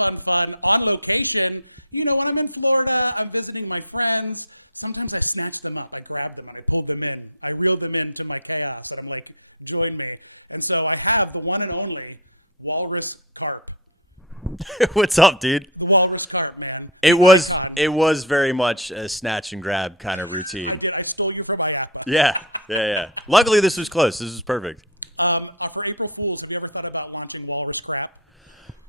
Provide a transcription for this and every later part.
on location. You know, when I'm in Florida, I'm visiting my friends. Sometimes I snatch them up, I grab them, and I pull them in. I reel them into my chaos, and I'm like, join me. And so I have the one and only Walrus Carp. What's up, dude? Walrus Carp, man. It was very much a snatch and grab kind of routine. I stole you from our background. Yeah. Luckily, this was close. This was perfect. For April Fools, have you ever thought about launching Walrus Carp?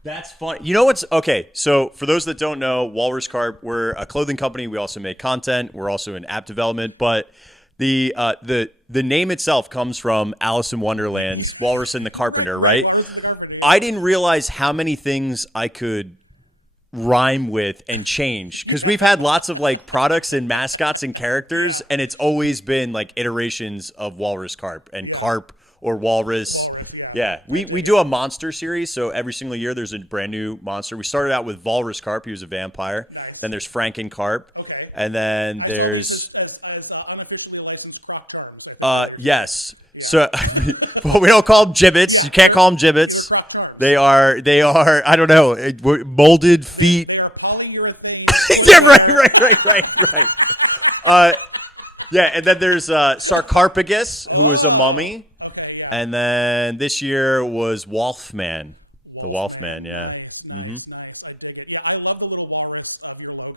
That's funny. You know what's okay? So for those that don't know, Walrus Carp, we're a clothing company. We also make content. We're also in app development. But the name itself comes from Alice in Wonderland's Walrus and the Carpenter, right? I didn't realize how many things I could rhyme with and change because we've had lots of like products and mascots and characters, and it's always been like iterations of Walrus Carp and Carp or Walrus. Yeah, we do a monster series, so every single year there's a brand new monster. We started out with Walrus Carp, he was a vampire. Then there's Franken Carp, and then there's yes. So well, we don't call them gibbets. You can't call them gibbets. They are. I don't know. Molded feet. They are polyurethane. Yeah, right. Yeah, and then there's Sarcophagus, who is a mummy. And then this year was Wolfman. The Wolfman, yeah. Mm-hmm. I love the little walrus on your logo.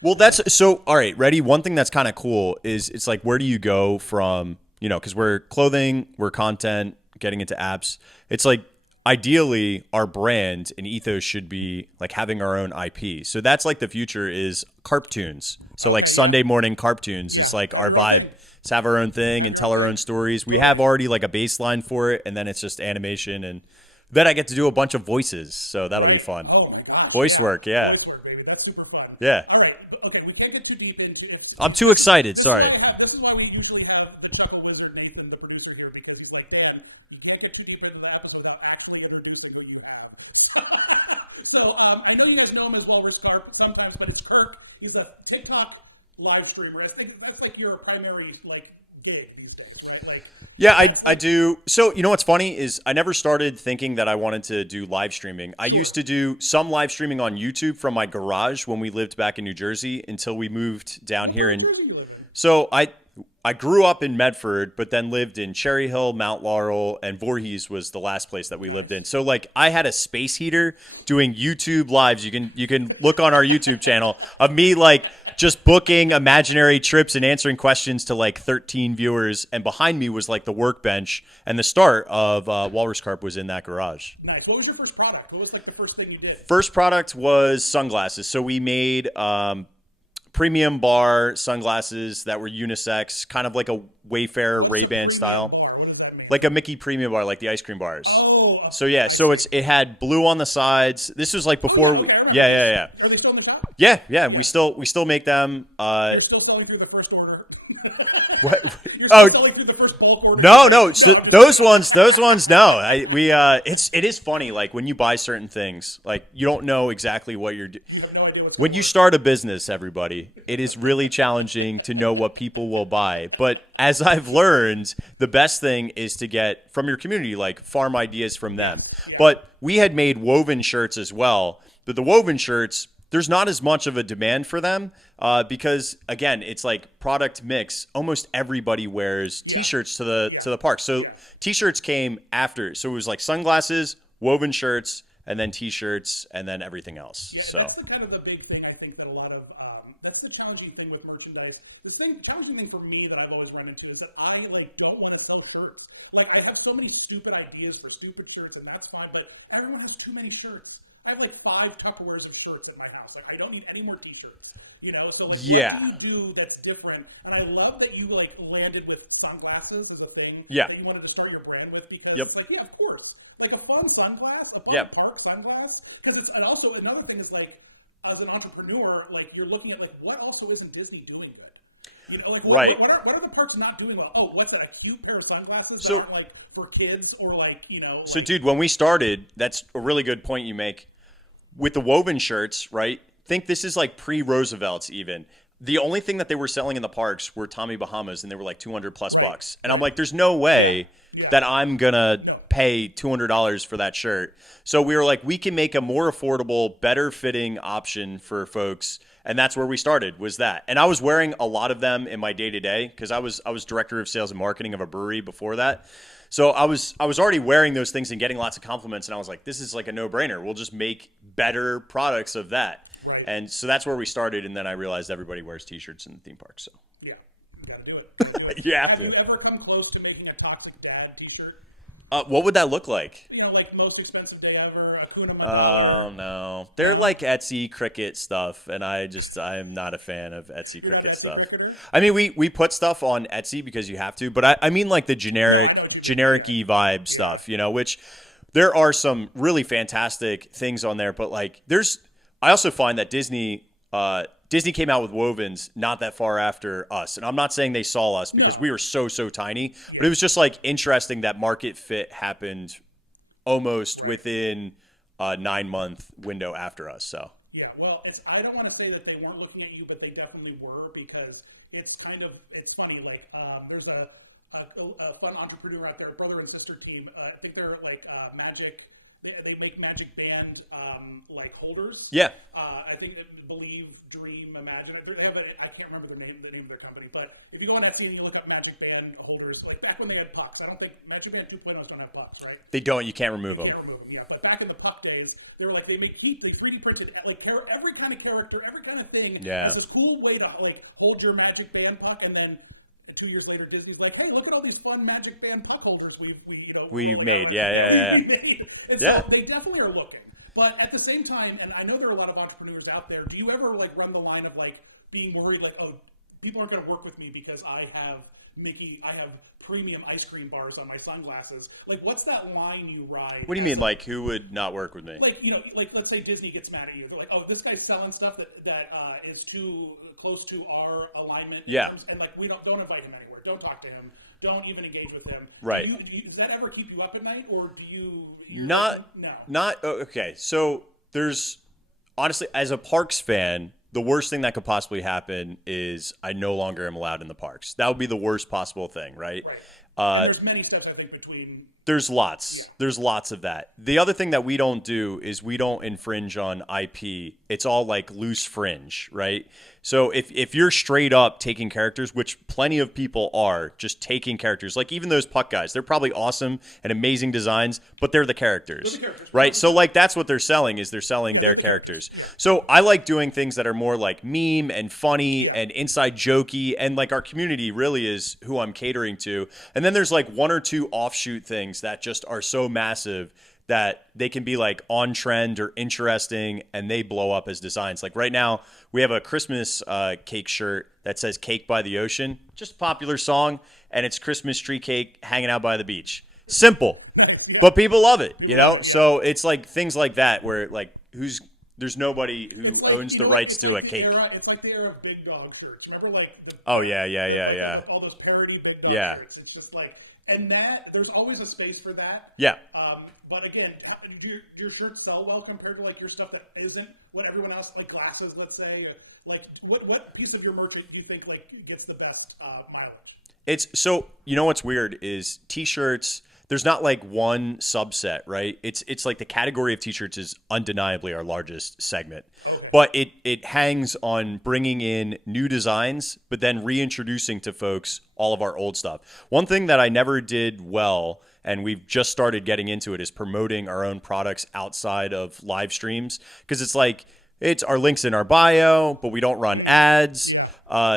Well, that's so. All right, ready? One thing that's kind of cool is it's like, where do you go from, because we're clothing, we're content, getting into apps. It's like, ideally, our brand and ethos should be like having our own IP. So that's like the future is Carptoons. So like Sunday morning Carptoons is like our vibe. Let's have our own thing and tell our own stories. We have already like a baseline for it, and then it's just animation, and then I get to do a bunch of voices, so that'll be fun. Oh my God. Voice work, yeah. Voice work, baby. That's super fun. Yeah. All right. Okay, we can't get too deep into it. I'm too excited. Sorry. This is why we usually have the Chuckle Wizard Nathan, the producer here, because he's like, man, you can't get too deep into the episode without actually introducing what you have. So I know you guys know him as Walrus Carp sometimes, but it's Kirk. He's a TikTok live streamer. I think that's like your primary like gig these days, right? Yeah, I do. So, what's funny is I never started thinking that I wanted to do live streaming. I used to do some live streaming on YouTube from my garage when we lived back in New Jersey until we moved down here. And so I grew up in Medford, but then lived in Cherry Hill, Mount Laurel, and Voorhees was the last place that we lived in. So like I had a space heater doing YouTube lives. You can look on our YouTube channel of me like just booking imaginary trips and answering questions to like 13 viewers. And behind me was like the workbench, and the start of Walrus Carp was in that garage. Nice. What was your first product? What was like the first thing you did? First product was sunglasses. So we made premium bar sunglasses that were unisex, kind of like a Wayfarer Ray-Ban style. Like a Mickey premium bar, like the ice cream bars. Oh. So yeah, so it had blue on the sides. This was like before we. Yeah. Are they still in the shop? Yeah. We still make them. You're still selling through the first order. What? You're still selling through the first bulk order. No. So those ones, no. It is funny. Like when you buy certain things, like you don't know exactly what you're doing. You have no idea what's When you start a business, everybody, it is really challenging to know what people will buy. But as I've learned, the best thing is to get from your community, like farm ideas from them. But we had made woven shirts as well. But the woven shirts, there's not as much of a demand for them because, again, it's like product mix. Almost everybody wears T-shirts to the park. So T-shirts came after. So it was like sunglasses, woven shirts, and then T-shirts, and then everything else. Yeah, so that's the kind of the big thing I think that a lot of that's the challenging thing with merchandise. The same challenging thing for me that I've always run into is that I don't want to sell shirts. Like I have so many stupid ideas for stupid shirts, and that's fine. But everyone has too many shirts. I have like 5 Tupperwares of shirts at my house. Like I don't need any more T-shirts. So like what can you do that's different? And I love that you like landed with sunglasses as a thing. Yeah. That you wanted to start your brand with because Yep. it's like of course. Like a fun sunglass, a fun park sunglass. And also another thing is like, as an entrepreneur, like you're looking at like what also isn't Disney doing good? Like right. What are the parks not doing well? Oh, what's that? A cute pair of sunglasses So, that aren't like for kids or like So, dude, when we started, that's a really good point you make with the woven shirts, right? Think this is like pre-Roosevelt's even. the only thing that they were selling in the parks were Tommy Bahamas, and they were like 200 plus bucks. And I'm like, there's no way that I'm gonna pay $200 for that shirt. So we were like, we can make a more affordable, better fitting option for folks. And that's where we started, was that. And I was wearing a lot of them in my day to day because I was director of sales and marketing of a brewery before that. So I was already wearing those things and getting lots of compliments. And I was like, this is like a no brainer. We'll just make better products of that. Right. And so that's where we started. And then I realized everybody wears T-shirts in the theme park. So yeah, you gotta do it. Like, you have to. Have you ever come close to making a Toxic Dad T-shirt? What would that look like? You know, like most expensive day ever. Oh no, they're like Etsy Cricut stuff, and I'm not a fan of Etsy Cricut stuff. I mean, we put stuff on Etsy because you have to, but I mean like the generic-y vibe stuff, you know, which there are some really fantastic things on there, but like I also find that Disney came out with wovens not that far after us. And I'm not saying they saw us because we were so tiny, but it was just like interesting that market fit happened almost within a 9-month window after us. So yeah, well, I don't want to say that they weren't looking at you, but they definitely were, because it's funny. Like there's a fun entrepreneur out there, brother and sister team. I think they're like Magic. They make Magic Band like holders. Yeah. I think Believe, Dream, Imagine. They have I can't remember the name of their company, but if you go on Etsy and you look up Magic Band holders, like back when they had pucks, I don't think Magic Band 2.0s don't have pucks, right? They don't. You can't remove them. You can't remove them, yeah. But back in the puck days, they were like they 3D printed like every kind of character, every kind of thing. Yeah. It's this cool way to like hold your Magic Band puck, and then 2 years later, Disney's like, "Hey, look at all these fun Magic Band puck holders we made." Yeah. Yeah. So they definitely are looking, but at the same time, and I know there are a lot of entrepreneurs out there. Do you ever like run the line of like being worried, like, oh, people aren't going to work with me because I have premium ice cream bars on my sunglasses? Like, what's that line you ride? What do you mean, like, who would not work with me? Like, you know, like let's say Disney gets mad at you. They're like, oh, this guy's selling stuff that is too close to our alignment. Yeah. And like, we don't invite him anywhere. Don't talk to him. Don't even engage with him. Right. Does that ever keep you up at night, or do you? No. Okay. So there's honestly, as a parks fan, the worst thing that could possibly happen is I no longer am allowed in the parks. That would be the worst possible thing, right? Right. And there's many steps, I think, between. There's lots. Yeah. There's lots of that. The other thing that we don't do is we don't infringe on IP. It's all like loose fringe, right? So if you're straight up taking characters, which plenty of people are, just taking characters, like even those puck guys, they're probably awesome and amazing designs, but they're the characters, right? So like that's what they're selling, is they're selling their characters. So I like doing things that are more like meme and funny and inside jokey, and like our community really is who I'm catering to. And then there's like one or two offshoot things that just are so massive that they can be like on trend or interesting, and they blow up as designs. Like right now, we have a Christmas cake shirt that says "Cake by the Ocean," just a popular song, and it's Christmas tree cake hanging out by the beach. Simple, but people love it, you know? So it's like things like that where like there's nobody who owns the rights to a cake. It's like the era of Big Dog shirts. Remember like oh yeah. All those parody Big Dog shirts. It's just like, and that there's always a space for that. Yeah. But again, do your shirts sell well compared to like your stuff that isn't what everyone else, like glasses, let's say? Like what piece of your merch do you think like gets the best mileage? It's so, you know what's weird is t-shirts. There's not like one subset, right? It's like the category of t-shirts is undeniably our largest segment, but it hangs on bringing in new designs, but then reintroducing to folks all of our old stuff. One thing that I never did well, and we've just started getting into it, is promoting our own products outside of live streams, because it's like it's our links in our bio, but we don't run ads.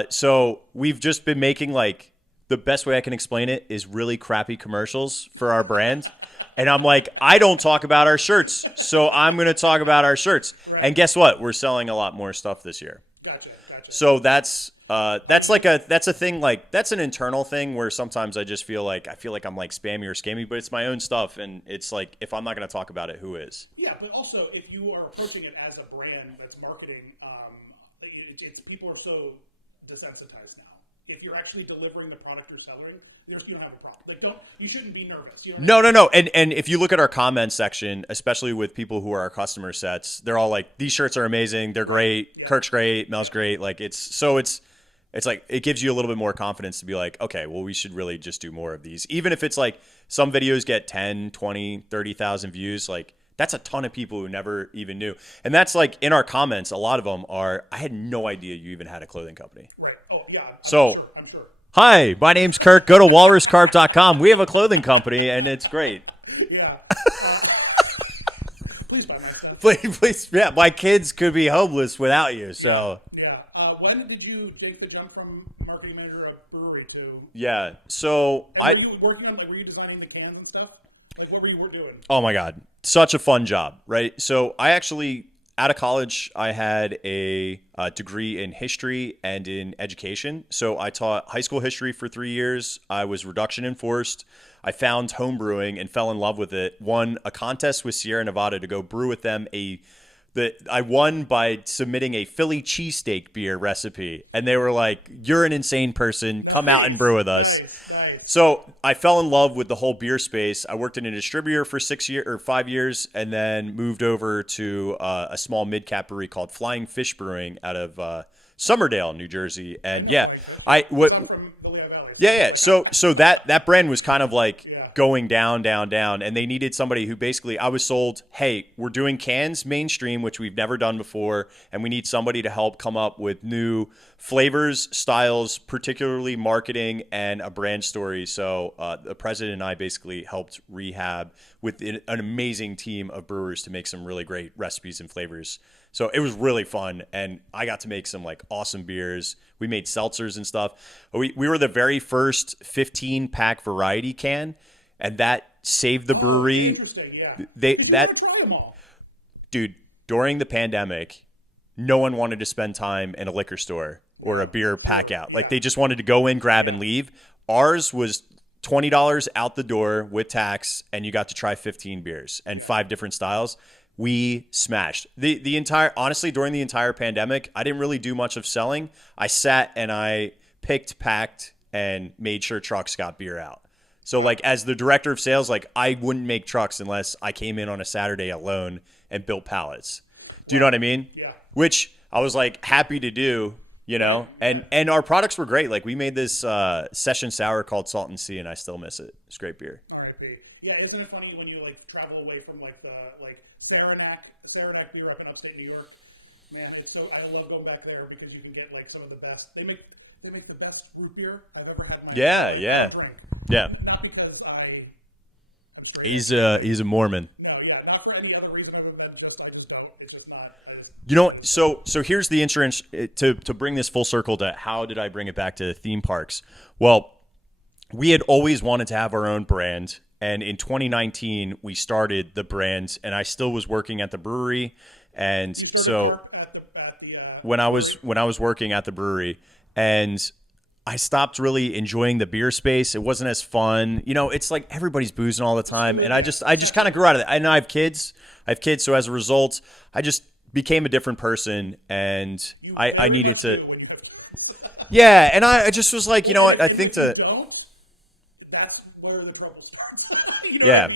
So we've just been making like, the best way I can explain it is really crappy commercials for our brand. And I'm like, I don't talk about our shirts, so I'm going to talk about our shirts. Right. And guess what? We're selling a lot more stuff this year. Gotcha. So that's a thing, like that's an internal thing where sometimes I just feel like I'm like spammy or scammy, but it's my own stuff, and it's like if I'm not going to talk about it, who is? Yeah, but also if you are approaching it as a brand that's marketing, it's people are so desensitized now. if you're actually delivering the product you're selling, you don't have a problem. Like, you shouldn't be nervous. You No. And if you look at our comment section, especially with people who are our customer sets, they're all like, these shirts are amazing. They're great. Yeah. Kirk's great. Mel's great. Like it's like, it gives you a little bit more confidence to be like, okay, well, we should really just do more of these. Even if it's like some videos get 10, 20, 30,000 views, like that's a ton of people who never even knew. And that's like in our comments, a lot of them are, I had no idea you even had a clothing company. Right. Oh, yeah. I'm sure. Hi, my name's Kirk. Go to walruscarp.com. We have a clothing company, and it's great. Yeah. Please buy my stuff. Please, yeah. My kids could be homeless without you, so. Yeah. When did you take the jump from marketing manager of brewery to? Yeah. So were you working on like redesigning the cans and stuff? Like what were you doing? Oh my God, such a fun job, right? So I actually, out of college, I had a degree in history and in education. So I taught high school history for 3 years. I was reduction enforced. I found home brewing and fell in love with it. Won a contest with Sierra Nevada to go brew with them. I won by submitting a Philly cheesesteak beer recipe. And they were like, you're an insane person. Come out and brew with us. Nice. So I fell in love with the whole beer space. I worked in a distributor for 5 years, and then moved over to a small mid-cap brewery called Flying Fish Brewing out of Somerdale, New Jersey. And yeah, So that brand was kind of like going down, and they needed somebody who basically, I was sold, hey, we're doing cans mainstream, which we've never done before, and we need somebody to help come up with new flavors, styles, particularly marketing and a brand story. So the president and I basically helped rehab with an amazing team of brewers to make some really great recipes and flavors. So it was really fun, and I got to make some like awesome beers. We made seltzers and stuff. We were the very first 15-pack variety can, and that saved the brewery. Interesting, yeah. Did you want to try them all? Dude, during the pandemic, no one wanted to spend time in a liquor store or a beer pack out. Like they just wanted to go in, grab, and leave. Ours was $20 out the door with tax, and you got to try 15 beers and 5 different styles. We smashed the entire, honestly, during the entire pandemic, I didn't really do much of selling. I sat and I picked, packed, and made sure trucks got beer out. So like as the director of sales, like I wouldn't make trucks unless I came in on a Saturday alone and built pallets. Do you know what I mean? Yeah. Which I was like happy to do, you know, and our products were great. Like we made this session sour called Salt and Sea, and I still miss it. It's great beer. Yeah. Isn't it funny when you like travel away from like the Saranac beer up in upstate New York? Man, I love going back there because you can get like some of the best. They make the best root beer I've ever had in my life. Yeah. Not because He's a Mormon. No, yeah, not for any other reason other than just like it's just not. You know, so here's the insurance to bring this full circle to how did I bring it back to theme parks? Well, we had always wanted to have our own brand. And in 2019, we started the brand, and I still was working at the brewery. And so when I was working at the brewery, and I stopped really enjoying the beer space. It wasn't as fun. You know, it's like everybody's boozing all the time. And I just kind of grew out of it. I know I have kids. So as a result, I just became a different person, and I needed to. Yeah, and I just was like, you know what, I think to. That's where the trouble starts. Yeah.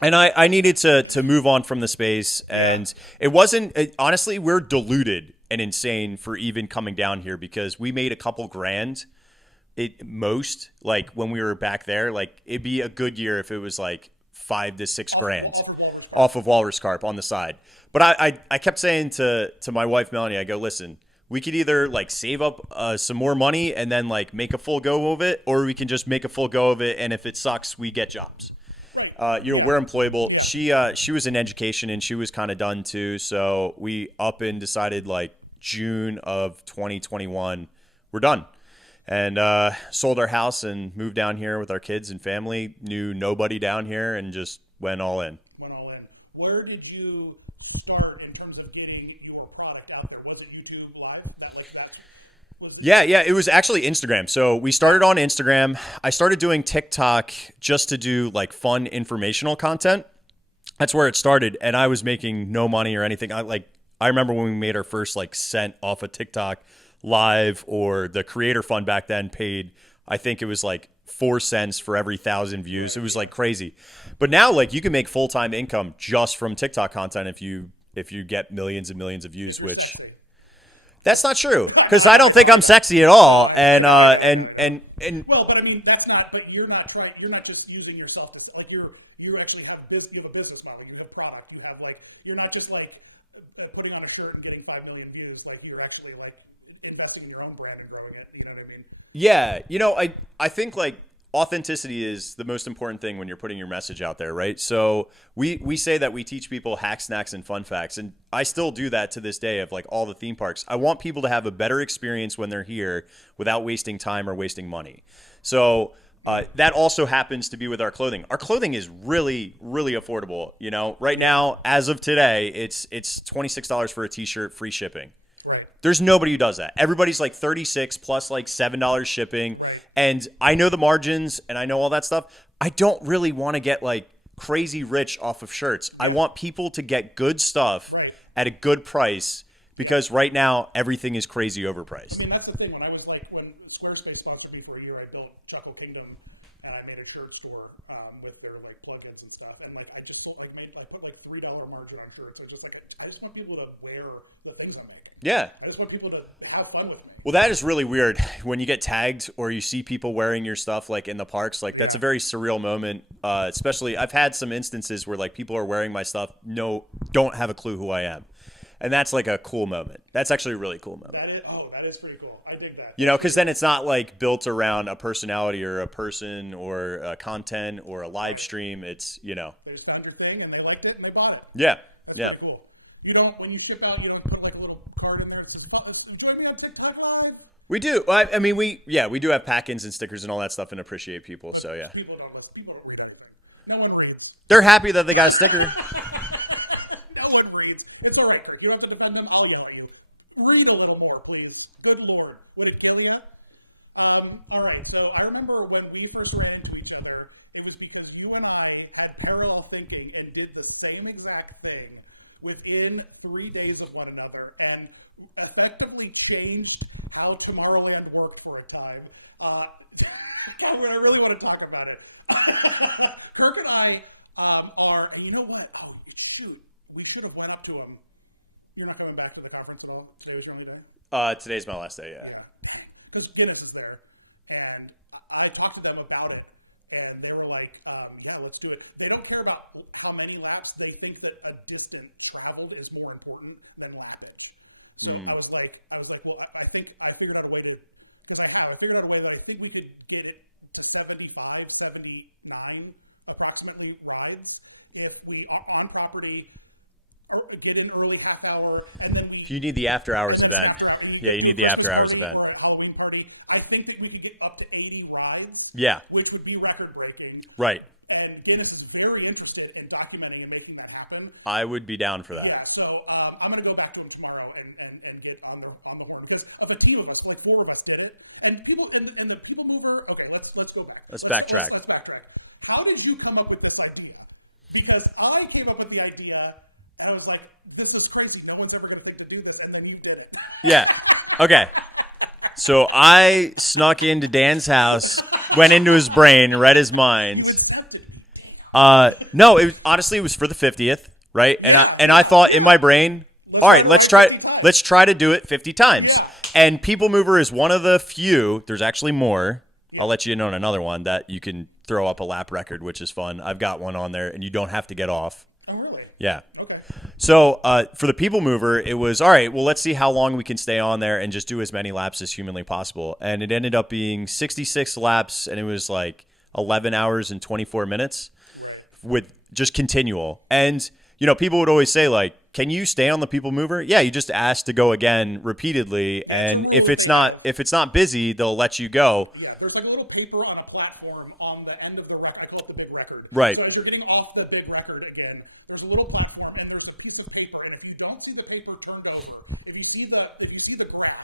And I needed to move on from the space, and it wasn't, honestly, we're diluted and insane for even coming down here because we made a couple grand at most, like when we were back there. Like it'd be a good year if it was like 5 to 6 grand off of Walrus Carp on the side. But I kept saying to my wife, Melanie, I go, listen, we could either like save up some more money and then like make a full go of it, or we can just make a full go of it, and if it sucks, we get jobs. You know, we're employable. She was in education, and she was kind of done too. So we up and decided like June of 2021, we're done, and sold our house and moved down here with our kids and family. Knew nobody down here, and just went all in. Where did you start in terms of getting your product out there? Was it YouTube Live? Yeah, it was actually Instagram. So we started on Instagram. I started doing TikTok just to do like fun informational content. That's where it started, and I was making no money or anything. I remember when we made our first like cent off of TikTok, live, or the creator fund back then paid, I think it was like 4 cents for every 1,000 views. It was like crazy. But now like you can make full-time income just from TikTok content if you get millions and millions of views, which that's not true, because I don't think I'm sexy at all. And well, but I mean that's not. But you're not trying. You're not just using yourself. As, like you actually have you have a business model. You have product. You have like you're not just like putting on a shirt and getting 5 million views. Like you're actually like investing in your own brand and growing it. You know what I mean? Yeah, I think like authenticity is the most important thing when you're putting your message out there, right? So we say that we teach people hacks, snacks, and fun facts, and I still do that to this day of like all the theme parks. I want people to have a better experience when they're here without wasting time or wasting money. So that also happens to be with our clothing. Our clothing is really, really affordable. Right now, as of today, it's $26 for a t-shirt, free shipping. There's nobody who does that. Everybody's like 36 plus like $7 shipping. Right. And I know the margins and I know all that stuff. I don't really want to get like crazy rich off of shirts. I want people to get good stuff at a good price, because right now everything is crazy overpriced. I mean, that's the thing. When Squarespace sponsored me for a year, I built Chuckle Kingdom and I made a shirt store with their like plugins and stuff. And like I put like $3 margin on shirts. I just want people to wear the things I make. Yeah. I just want people to have fun with me. Well, that is really weird when you get tagged or you see people wearing your stuff like in the parks. Like that's a very surreal moment. Especially, I've had some instances where like people are wearing my stuff, don't have a clue who I am, and that's like a cool moment. That's actually a really cool moment. That is pretty cool. I dig that. Because then it's not like built around a personality or a person or a content or a live stream. It's They just found your thing and they liked it and they bought it. Yeah. That's yeah. Pretty cool. You don't, when you ship out, you don't put like a little card in there and say, "Would you like me to take my card?" We do. I mean, we do have pack-ins and stickers and all that stuff and appreciate people. So yeah. People don't read anything. No one reads. They're happy that they got a sticker. No one reads. It's all right, Kirk. You have to defend them. I'll yell at you. Read a little more, please. Good Lord. Would it kill you? All right. So I remember when we first ran into each other, it was because you and I had parallel thinking and did the same exact thing within 3 days of one another, and effectively changed how Tomorrowland worked for a time. I really want to talk about it. Kirk and I are, and you know what? Oh, shoot. We should have went up to him. You're not coming back to the conference at all? Today was your only day? Today's my last day, yeah. Because Guinness is there, and I talked to them about it. And they were like, yeah, let's do it. They don't care about how many laps. They think that a distance traveled is more important than lappage. So I was like, well, I figured out a way I figured out a way that I think we could get it to 75, 79 approximately rides if we on property or get in early half hour, and then you need the after hours event. Yeah, you need the after hours event. Halloween party. I think that we could get up to 80 rides. Yeah. Which would be record breaking. Right. And Guinness is very interested in documenting and making that happen. I would be down for that. Yeah. So I'm going to go back to him tomorrow and get on the phone. Because of a team of us, like 4 of us did it. And the people mover. Okay, let's go back. Let's backtrack. Let's backtrack. How did you come up with this idea? Because I came up with the idea. And I was like, this is crazy. No one's ever going to think to do this. And then we did it. Yeah. Okay. So I snuck into Dan's house, went into his brain, read his mind. No, honestly, it was for the 50th, right? And I thought in my brain, all right, let's try to do it 50 times. Yeah. And People Mover is one of the few. There's actually more. I'll let you in on another one that you can throw up a lap record, which is fun. I've got one on there, and you don't have to get off. Oh, really? Yeah. Okay. So for the People Mover, it was, all right, well, let's see how long we can stay on there and just do as many laps as humanly possible. And it ended up being 66 laps, and it was like 11 hours and 24 minutes with just continual. And, people would always say, like, can you stay on the People Mover? Yeah, you just ask to go again repeatedly, and if it's not busy, they'll let you go. Yeah, there's like a little paper on a platform on the end of the record. I call it the big record. Right. So as you're getting off the big record again, there's a little platform and there's a piece of paper, and if you don't see the paper turned over, if you see the graph,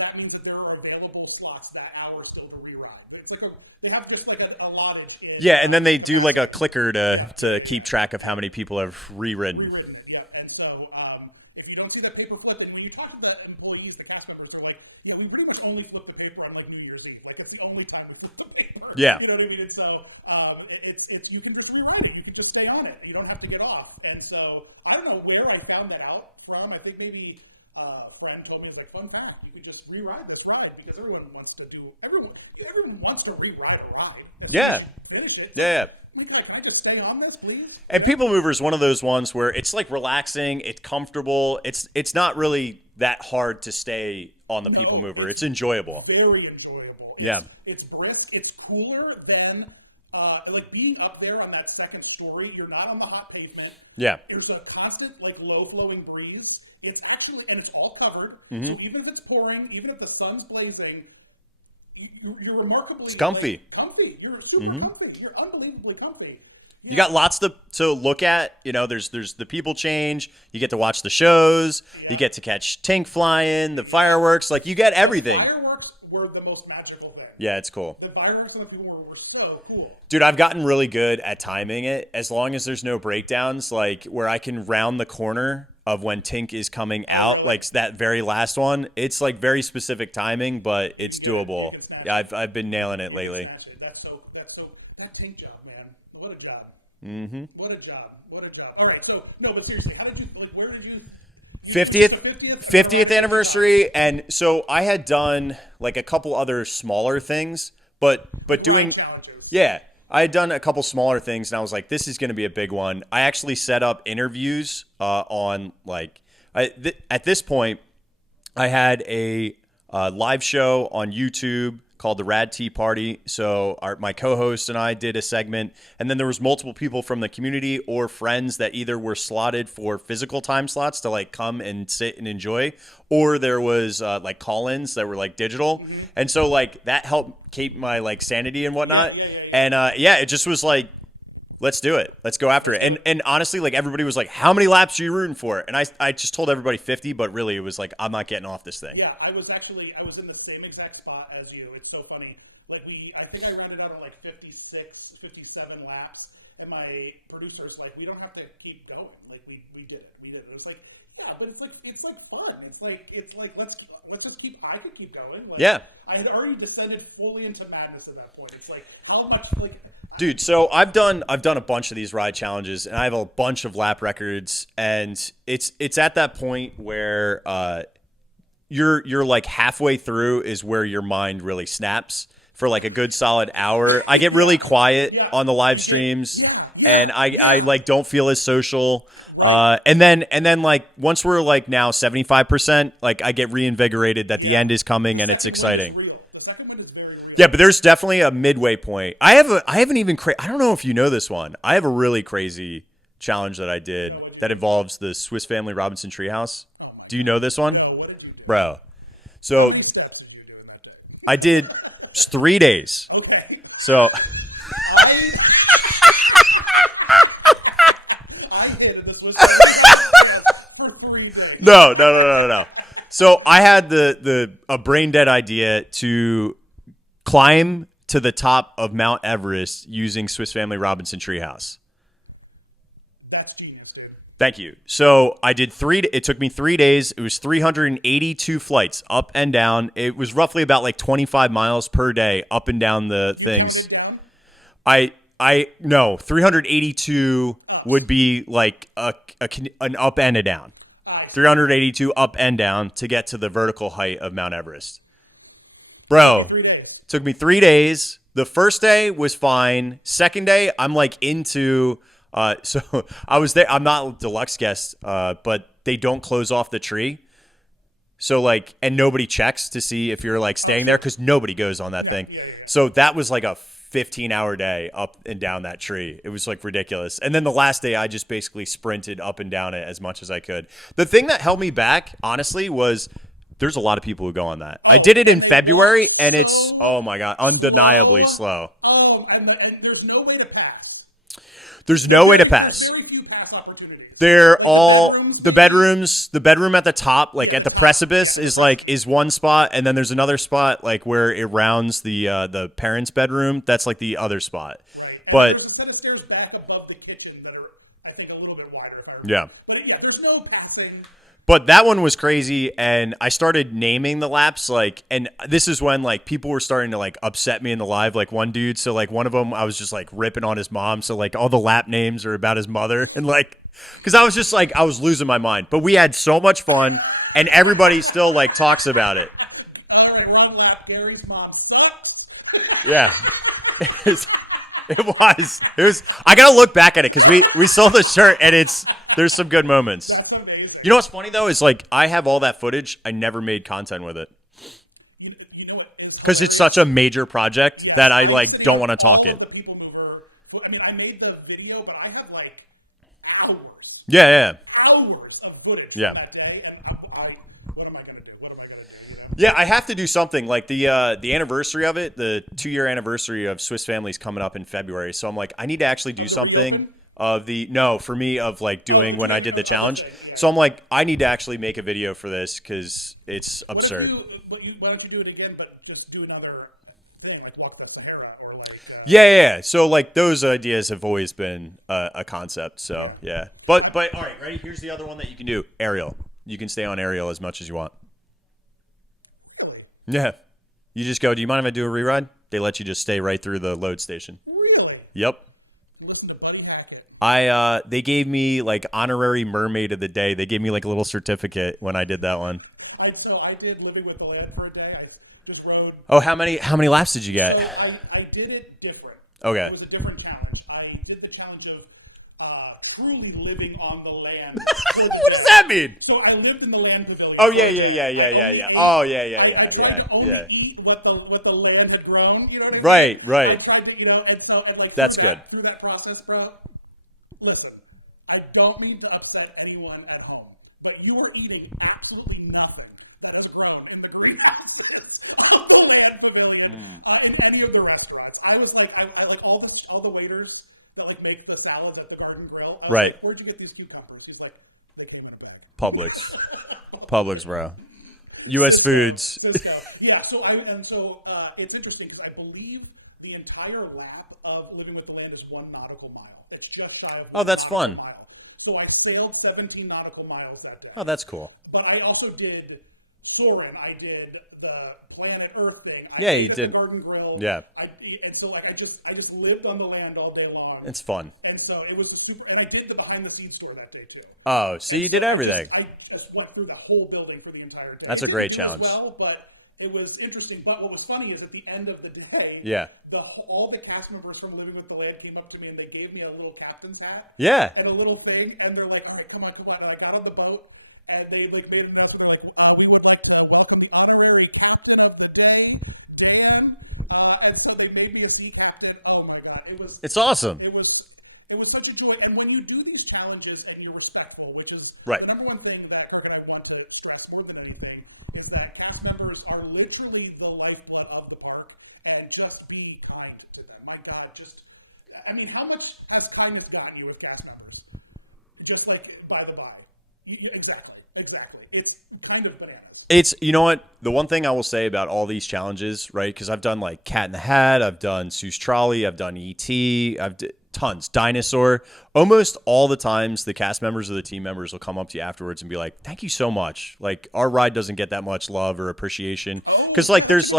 that means that there are available slots that hour still to reride. It's like they have just like a lottage. Yeah, and then they do like a clicker to keep track of how many people have reridden. Yeah, and so if you don't see that paper flip, and when you talk to the employees, the cast members, they're like, only flip the paper on like New Year's Eve. Like that's the only time we flip the paper. Yeah. You know what I mean? And so it's you can just rewrite it. You can just stay on it. You don't have to get off. And so I don't know where I found that out from. I think maybe a friend told me, it was like, fun fact, you can just rewrite this ride because everyone wants to rewrite a ride. Yeah. Finish it. Yeah. Like, can I just stay on this, please? And People Mover is one of those ones where it's like relaxing, it's comfortable, it's not really that hard to stay on the People Mover. It's enjoyable. Very enjoyable. Yeah. It's brisk. It's cooler than like being up there on that second story. You're not on the hot pavement. Yeah. There's a constant like low flowing breeze. It's actually, and it's all covered. Mm-hmm. So even if it's pouring, even if the sun's blazing, you're remarkably It's comfy. Like, comfy. You're super comfy. You're unbelievably comfy. You got lots to look at. You know, there's the people change. You get to watch the shows. Yeah. You get to catch Tink flying, the fireworks. Like, you get everything. The fireworks were the most magical thing. Yeah, it's cool. The fireworks and the people were so cool. Dude, I've gotten really good at timing it. As long as there's no breakdowns, like where I can round the corner of when Tink is coming out, really? Like that very last one. It's like very specific timing, but it's doable. Yeah, I've been nailing it lately. That's so that Tink job, man. What a job. Mm-hmm. What a job. All right, so no, but seriously, how did you like? Where did you? 50th anniversary, and so I had done like a couple other smaller things, but doing yeah. I had done a couple smaller things, and I was like, this is going to be a big one. I actually set up interviews on, like, at this point, I had a live show on YouTube called The Rad Tea Party. So my co-host and I did a segment, and then there was multiple people from the community or friends that either were slotted for physical time slots to like come and sit and enjoy, or there was like call-ins that were like digital. Mm-hmm. And so like that helped keep my like sanity and whatnot. Yeah. And it just was like, let's do it. Let's go after it. And honestly, like everybody was like, how many laps are you rooting for? And I just told everybody 50, but really it was like, I'm not getting off this thing. Yeah, I was in the same exact spot as you. It's so funny. Like I think I rented out at like 56, 57 laps, and my producer's like, we don't have to keep going. Like we did it. It was like, yeah, but it's like fun. It's like let's just keep. I could keep going. Like, yeah. I had already descended fully into madness at that point. It's like how much like. Dude, so I've done a bunch of these ride challenges, and I have a bunch of lap records, and it's at that point where you're like halfway through is where your mind really snaps for like a good solid hour. I get really quiet on the live streams, and I like don't feel as social. And then like once we're like now 75%, like I get reinvigorated that the end is coming and it's exciting. Yeah, but there's definitely a midway point. I haven't even I don't know if you know this one. I have a really crazy challenge that I did that involves the Swiss Family Robinson Treehouse. Do you know this one? Bro. So I did 3 days. Okay. So I did the Swiss Family for 3 days. No. So I had a brain dead idea to climb to the top of Mount Everest using Swiss Family Robinson Treehouse. That's genius, dude. Thank you. So I did it took me 3 days. It was 382 flights up and down. It was roughly about like 25 miles per day up and down the things. No, 382 would be like an up and a down. 382 up and down to get to the vertical height of Mount Everest. Bro. Took me 3 days. The first day was fine. Second day, I'm like into. So I was there. I'm not a deluxe guest, but they don't close off the tree. So like, and nobody checks to see if you're like staying there because nobody goes on that thing. So that was like a 15-hour day up and down that tree. It was like ridiculous. And then the last day, I just basically sprinted up and down it as much as I could. The thing that held me back, honestly, was. There's a lot of people who go on that. I did it in February, and it's, oh my God, undeniably slow. Oh, and there's no way to pass. There's no way to pass. There's very few pass opportunities. They're all the bedrooms. The bedroom at the top, like at the precipice, is one spot, and then there's another spot like where it rounds the parents' bedroom. That's like the other spot. Right. But there's a set of stairs back above the kitchen that are, I think, a little bit wider. Yeah. But yeah, there's no passing. But that one was crazy, and I started naming the laps, like, and this is when, like, people were starting to, like, upset me in the live, like, one dude, so, like, one of them, I was just, like, ripping on his mom, so, like, all the lap names are about his mother, and, like, because I was just, like, I was losing my mind, but we had so much fun, and everybody still, like, talks about it. All right, one lap, Gary's mom sucked. Yeah. It was, I gotta look back at it, because we sold the shirt, and there's some good moments. That's amazing. You know what's funny though is like I have all that footage. I never made content with it You know what? because it's such a major project that I like don't want to talk it. The people who were, I mean, I made the video, but I had like hours. Yeah. Hours of footage Yeah. that day, and what am I going to do? What am I going to do? You know? Yeah, I have to do something like the anniversary of it. The 2-year anniversary of Swiss Family's coming up in February, so I'm like I need to actually do something. For me of like doing when I did the challenge. So I'm like, I need to actually make a video for this because it's absurd. Why don't you do it again, but just do another thing, like walk the Sahara or like. Yeah. So like those ideas have always been a concept. So yeah, but all right, ready? Here's the other one that you can do. Aerial. You can stay on aerial as much as you want. Really? Yeah. You just go. Do you mind if I do a reride? They let you just stay right through the load station. Really? Yep. Listen to Buddy Hackett. They gave me like honorary mermaid of the day. They gave me like a little certificate when I did that one. So I did Living with the Land for a day. I just rode. Oh, how many laps did you get? So I did it different. Okay. It was a different challenge. I did the challenge of truly living on the land. What does that mean? So I lived in the land pavilion. Oh yeah. Oh I tried to only eat what the land had grown. You know what I mean? Right. I tried to, and like That's through good. Through that process, bro. Listen, I don't mean to upset anyone at home, but you were eating absolutely nothing that is grown in the greenhouse of the land pavilion in any of the restaurants. I was like, I like all the waiters that like make the salads at the Garden Grill. I was Right. like, where'd you get these cucumbers? He's like, they came in a bag. Publix, bro. U.S. Foods. Yeah. So it's interesting because I believe the entire lap of Living with the Land is 1 nautical mile. It's just shy of. Oh, that's fun. Mile. So I sailed 17 nautical miles that day. Oh, that's cool. But I also did Soarin'. I did the Planet Earth thing. You did. The Garden Grill. Yeah. And so like I just lived on the land all day long. It's fun. And so it was and I did the behind the scenes tour that day too. Oh, so you did everything. I just went through the whole building for the entire day. That's a great challenge. Well, but it was interesting. But what was funny is at the end of the day, all the cast members from Living with the Land came up to me and they gave me a little captain's hat. Yeah. And a little thing, and they're like, "All right, come on, come on." And I got on the boat, and they like made an announcement like, "We would like to welcome the honorary captain of the day, Dan." And so they made me a sea captain. Oh my god, It's awesome. It was such a joy. And when you do these challenges and you're respectful, which is right. The number one thing that Kirk and I want to stress more than anything is that cast members are literally the lifeblood of the park, and just be kind to them. My God, how much has kindness gotten you with cast members? Just like by the by. Exactly. It's kind of bananas. It's, you know what? The one thing I will say about all these challenges, right? Because I've done like Cat in the Hat, I've done Seuss Trolley, I've done E.T., tons, Dinosaur. Almost all the times the cast members or the team members will come up to you afterwards and be like, "Thank you so much. Like our ride doesn't get that much love or appreciation." Because there's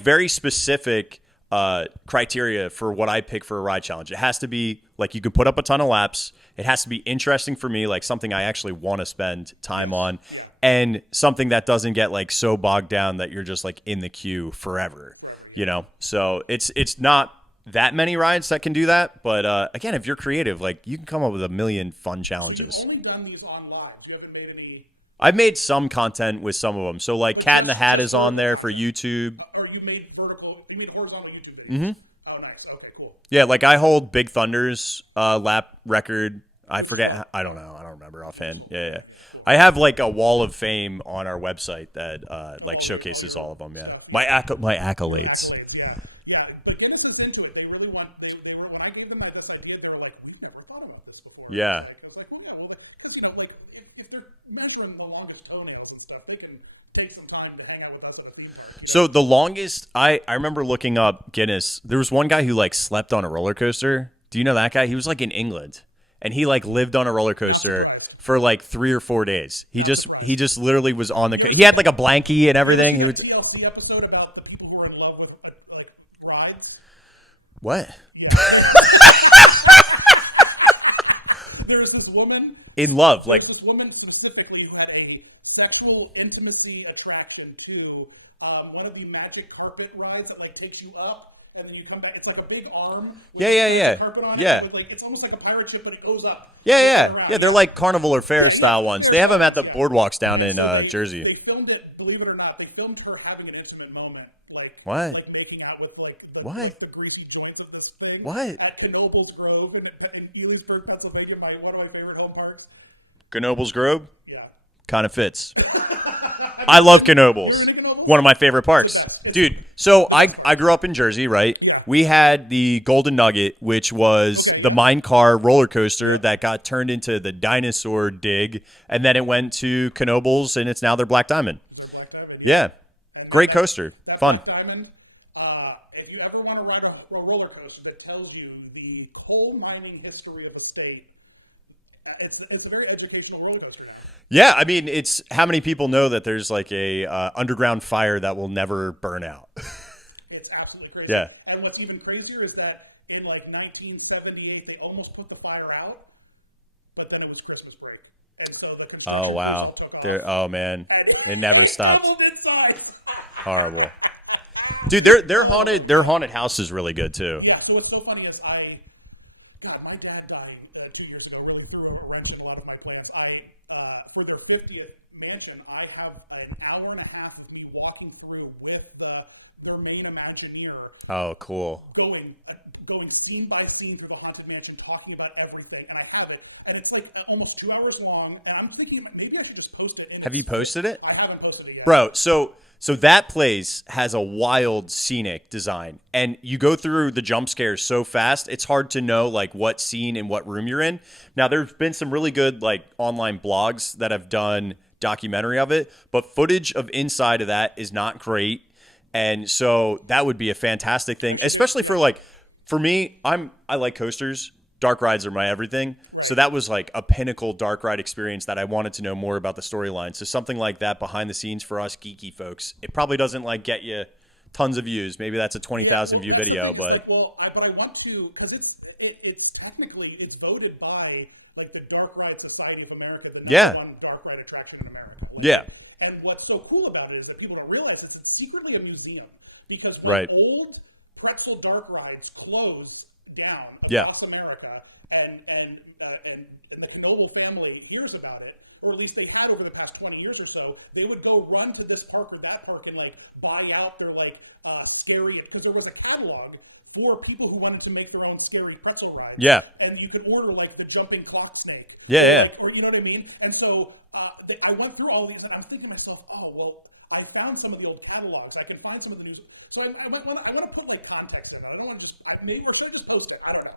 very specific criteria for what I pick for a ride challenge. It has to be like you can put up a ton of laps. It has to be interesting for me, like something I actually want to spend time on, and something that doesn't get like so bogged down that you're just like in the queue forever, So it's not that many rides that can do that, but again, if you're creative, like you can come up with a million fun challenges. So you've only done these on live. You haven't made any. I've made some content with some of them. So like Cat in the Hat is on there for YouTube. Or you made horizontal YouTube videos. Mm-hmm. Oh, nice. Okay, cool. Yeah, like I hold Big Thunder's lap record. I forget. I don't know. I don't remember offhand. Yeah. I have like a wall of fame on our website that like showcases all of them. Yeah, my accolades. Yeah. But they listened into it. They really want. They were when I gave them this idea. They were like, "We've never thought about this before." Yeah. I was like, "Well, if they're mentoring the longest toenails and stuff, they can take some time to hang out with us at the theme park." So the longest, I remember looking up Guinness. There was one guy who like slept on a roller coaster. Do you know that guy? He was like in England, and he like lived on a roller coaster for like 3 or 4 days. He just literally was on the. He had like a blankie and everything. He would. TLC episode about the people who are in love with like ride. What? There's this woman In love, like. this woman specifically who had a sexual intimacy attraction to one of the magic carpet rides that like takes you up and then you come back. It's like a big arm. With Yeah. Carpet on Yeah. it. With, like, it's almost like a pirate ship, but it goes up. Yeah. They're like carnival or fair style ones. They have them at the boardwalks down in So Jersey. They filmed it. Believe it or not, they filmed her having an intimate moment, like What? like making out with like the, What? like, the greasy joints of this thing. What? At Knoebels Grove in Ely'sburg, Pennsylvania, one of my favorite home parks. Knoebels Grove Yeah. kind of fits. I love Knoebels. One of my favorite parks. Dude, so I grew up in Jersey, right? We had the Golden Nugget, which was the mine car roller coaster that got turned into the dinosaur dig, and then it went to Knoebels, and it's now their Black Diamond. Yeah. Great coaster. That Fun. Black Diamond, if you ever want to ride on a roller coaster that tells you the whole mining history of the state, it's a very educational roller coaster. Yeah, I mean, it's how many people know that there's like a underground fire that will never burn out. It's absolutely crazy. Yeah. And what's even crazier is that in like 1978, they almost put the fire out, but then it was Christmas break. And so the Oh wow. Oh man. It never stopped. Horrible. Dude, their haunted house is really good too. Yeah, so what's so funny is my dad died 2 years ago, really threw a wrench in a lot of my plans. For their 50th mansion, I have an hour and a half of me walking through with their main Imagineer. Oh, cool. Going scene by scene through the haunted mansion, talking about everything. And I have it, and it's like almost 2 hours long. And I'm thinking maybe I should just post it. Have you posted it? I haven't posted it yet. Bro, so that place has a wild scenic design, and you go through the jump scares so fast, it's hard to know like what scene and what room you're in. Now, there's been some really good like online blogs that have done documentary of it, but footage of inside of that is not great. And so that would be a fantastic thing, especially for me, I like coasters. Dark rides are my everything. Right. So that was like a pinnacle dark ride experience that I wanted to know more about the storyline. So something like that behind the scenes for us geeky folks, it probably doesn't like get you tons of views. Maybe that's a 20,000 view video, but but I want to, because it's technically it's voted by like the Dark Ride Society of America, the number one dark ride attraction in America. Like, yeah. And what's so cool about it is that people don't realize it's secretly a museum because right. old pretzel dark rides closed down across America, and the Knoebel family hears about it, or at least they had over the past 20 years or so. They would go run to this park or that park and like buy out their like scary, because there was a catalog for people who wanted to make their own scary pretzel rides. Yeah. And you could order like the jumping clock snake. Yeah. Or you know what I mean? And so I went through all these, and I'm thinking to myself, oh well, I found some of the old catalogs. I can find some of the news. So I want to put like context in it. I don't want to just maybe or should I just post it? I don't know.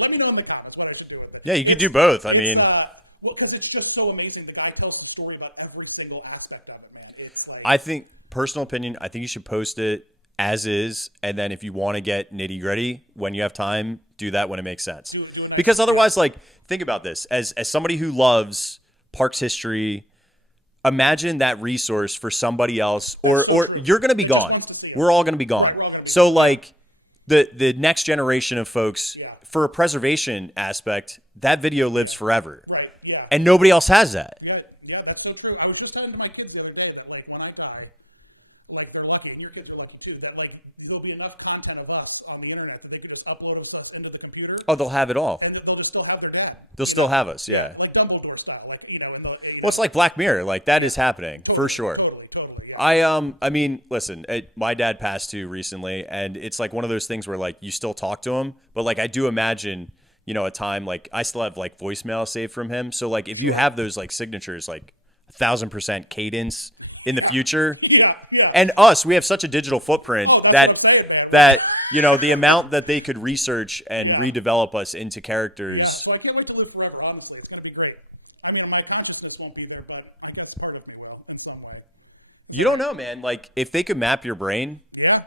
Let me know in the comments what I should do with it. Yeah, you could do both. I mean, well, because it's just so amazing. The guy tells the story about every single aspect of it, man. It's like, I think, personal opinion, I think you should post it as is, and then if you want to get nitty gritty when you have time, do that when it makes sense. Because otherwise, like, think about this as somebody who loves parks history. Imagine that resource for somebody else, or you're going to be gone. We're all going to be gone. So, like, the next generation of folks, for a preservation aspect, that video lives forever. Right, yeah. And nobody else has that. Yeah, that's so true. I was just telling my kids the other day that, like, when I die, like, they're lucky, and your kids are lucky too, that, like, there'll be enough content of us on the internet that they can just upload themselves into the computer. Oh, they'll have it all. And they'll just still have their dad. They'll still have us, yeah. Like Dumbledore style, like, you know. Well, it's like Black Mirror. Like, that is happening, for sure. Totally, yeah. I mean, listen, my dad passed too recently, and it's like one of those things where like you still talk to him, but like I do imagine, you know, a time like I still have like voicemail saved from him. So like if you have those like signatures, like 1,000% cadence in the future, and us, we have such a digital footprint that you know the amount that they could research and redevelop us into characters. Yeah, well, I can't wait to live forever. Honestly, it's gonna be great. I mean, my consciousness won't be there, but that's part of me, will, in some way. You don't know, man. Like, if they could map your brain. Yeah,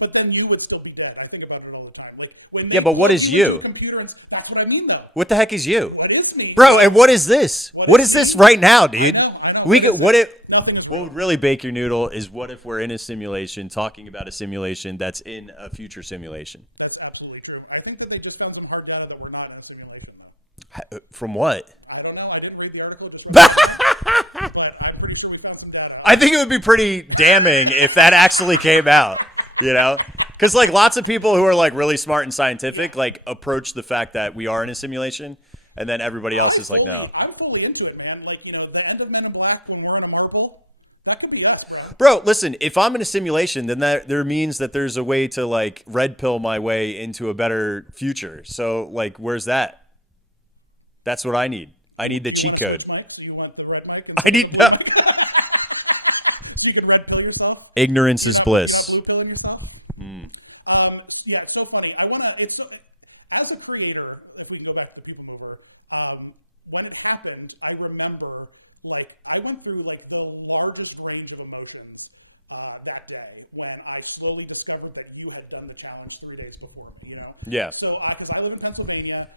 but then you would still be dead. I think about it all the time. Like, when but what is you? Computer, that's what I mean, though. What the heck is you? What Bro, and what is this? What is this right now, dude? I know. We could, what Nothing is would really bake your noodle is what if we're in a simulation talking about a simulation that's in a future simulation? That's absolutely true. I think that they just found some hard data that we're not in a simulation, though. From what? I don't know. I didn't read the article. But I'm pretty sure we found some data. I think it would be pretty damning if that actually came out, you know? Because, like, lots of people who are, like, really smart and scientific, like, approach the fact that we are in a simulation, and then everybody else is like, no. I'm totally into it, man. Like, you know, the end of Men in Black when we're in a marble, that could be us, bro. Bro, listen, if I'm in a simulation, then that there means that there's a way to, like, red pill my way into a better future. So, like, where's that? That's what I need. I need the cheat code. Do you want the red mic? I need no. You can red pill yourself? Ignorance is bliss. Blue pilling yourself? Mm. Yeah, it's so funny. As a creator, if we go back to People Mover, when it happened, I remember, like, I went through, like, the largest range of emotions that day when I slowly discovered that you had done the challenge 3 days before me, you know? Yeah. So, because I live in Pennsylvania,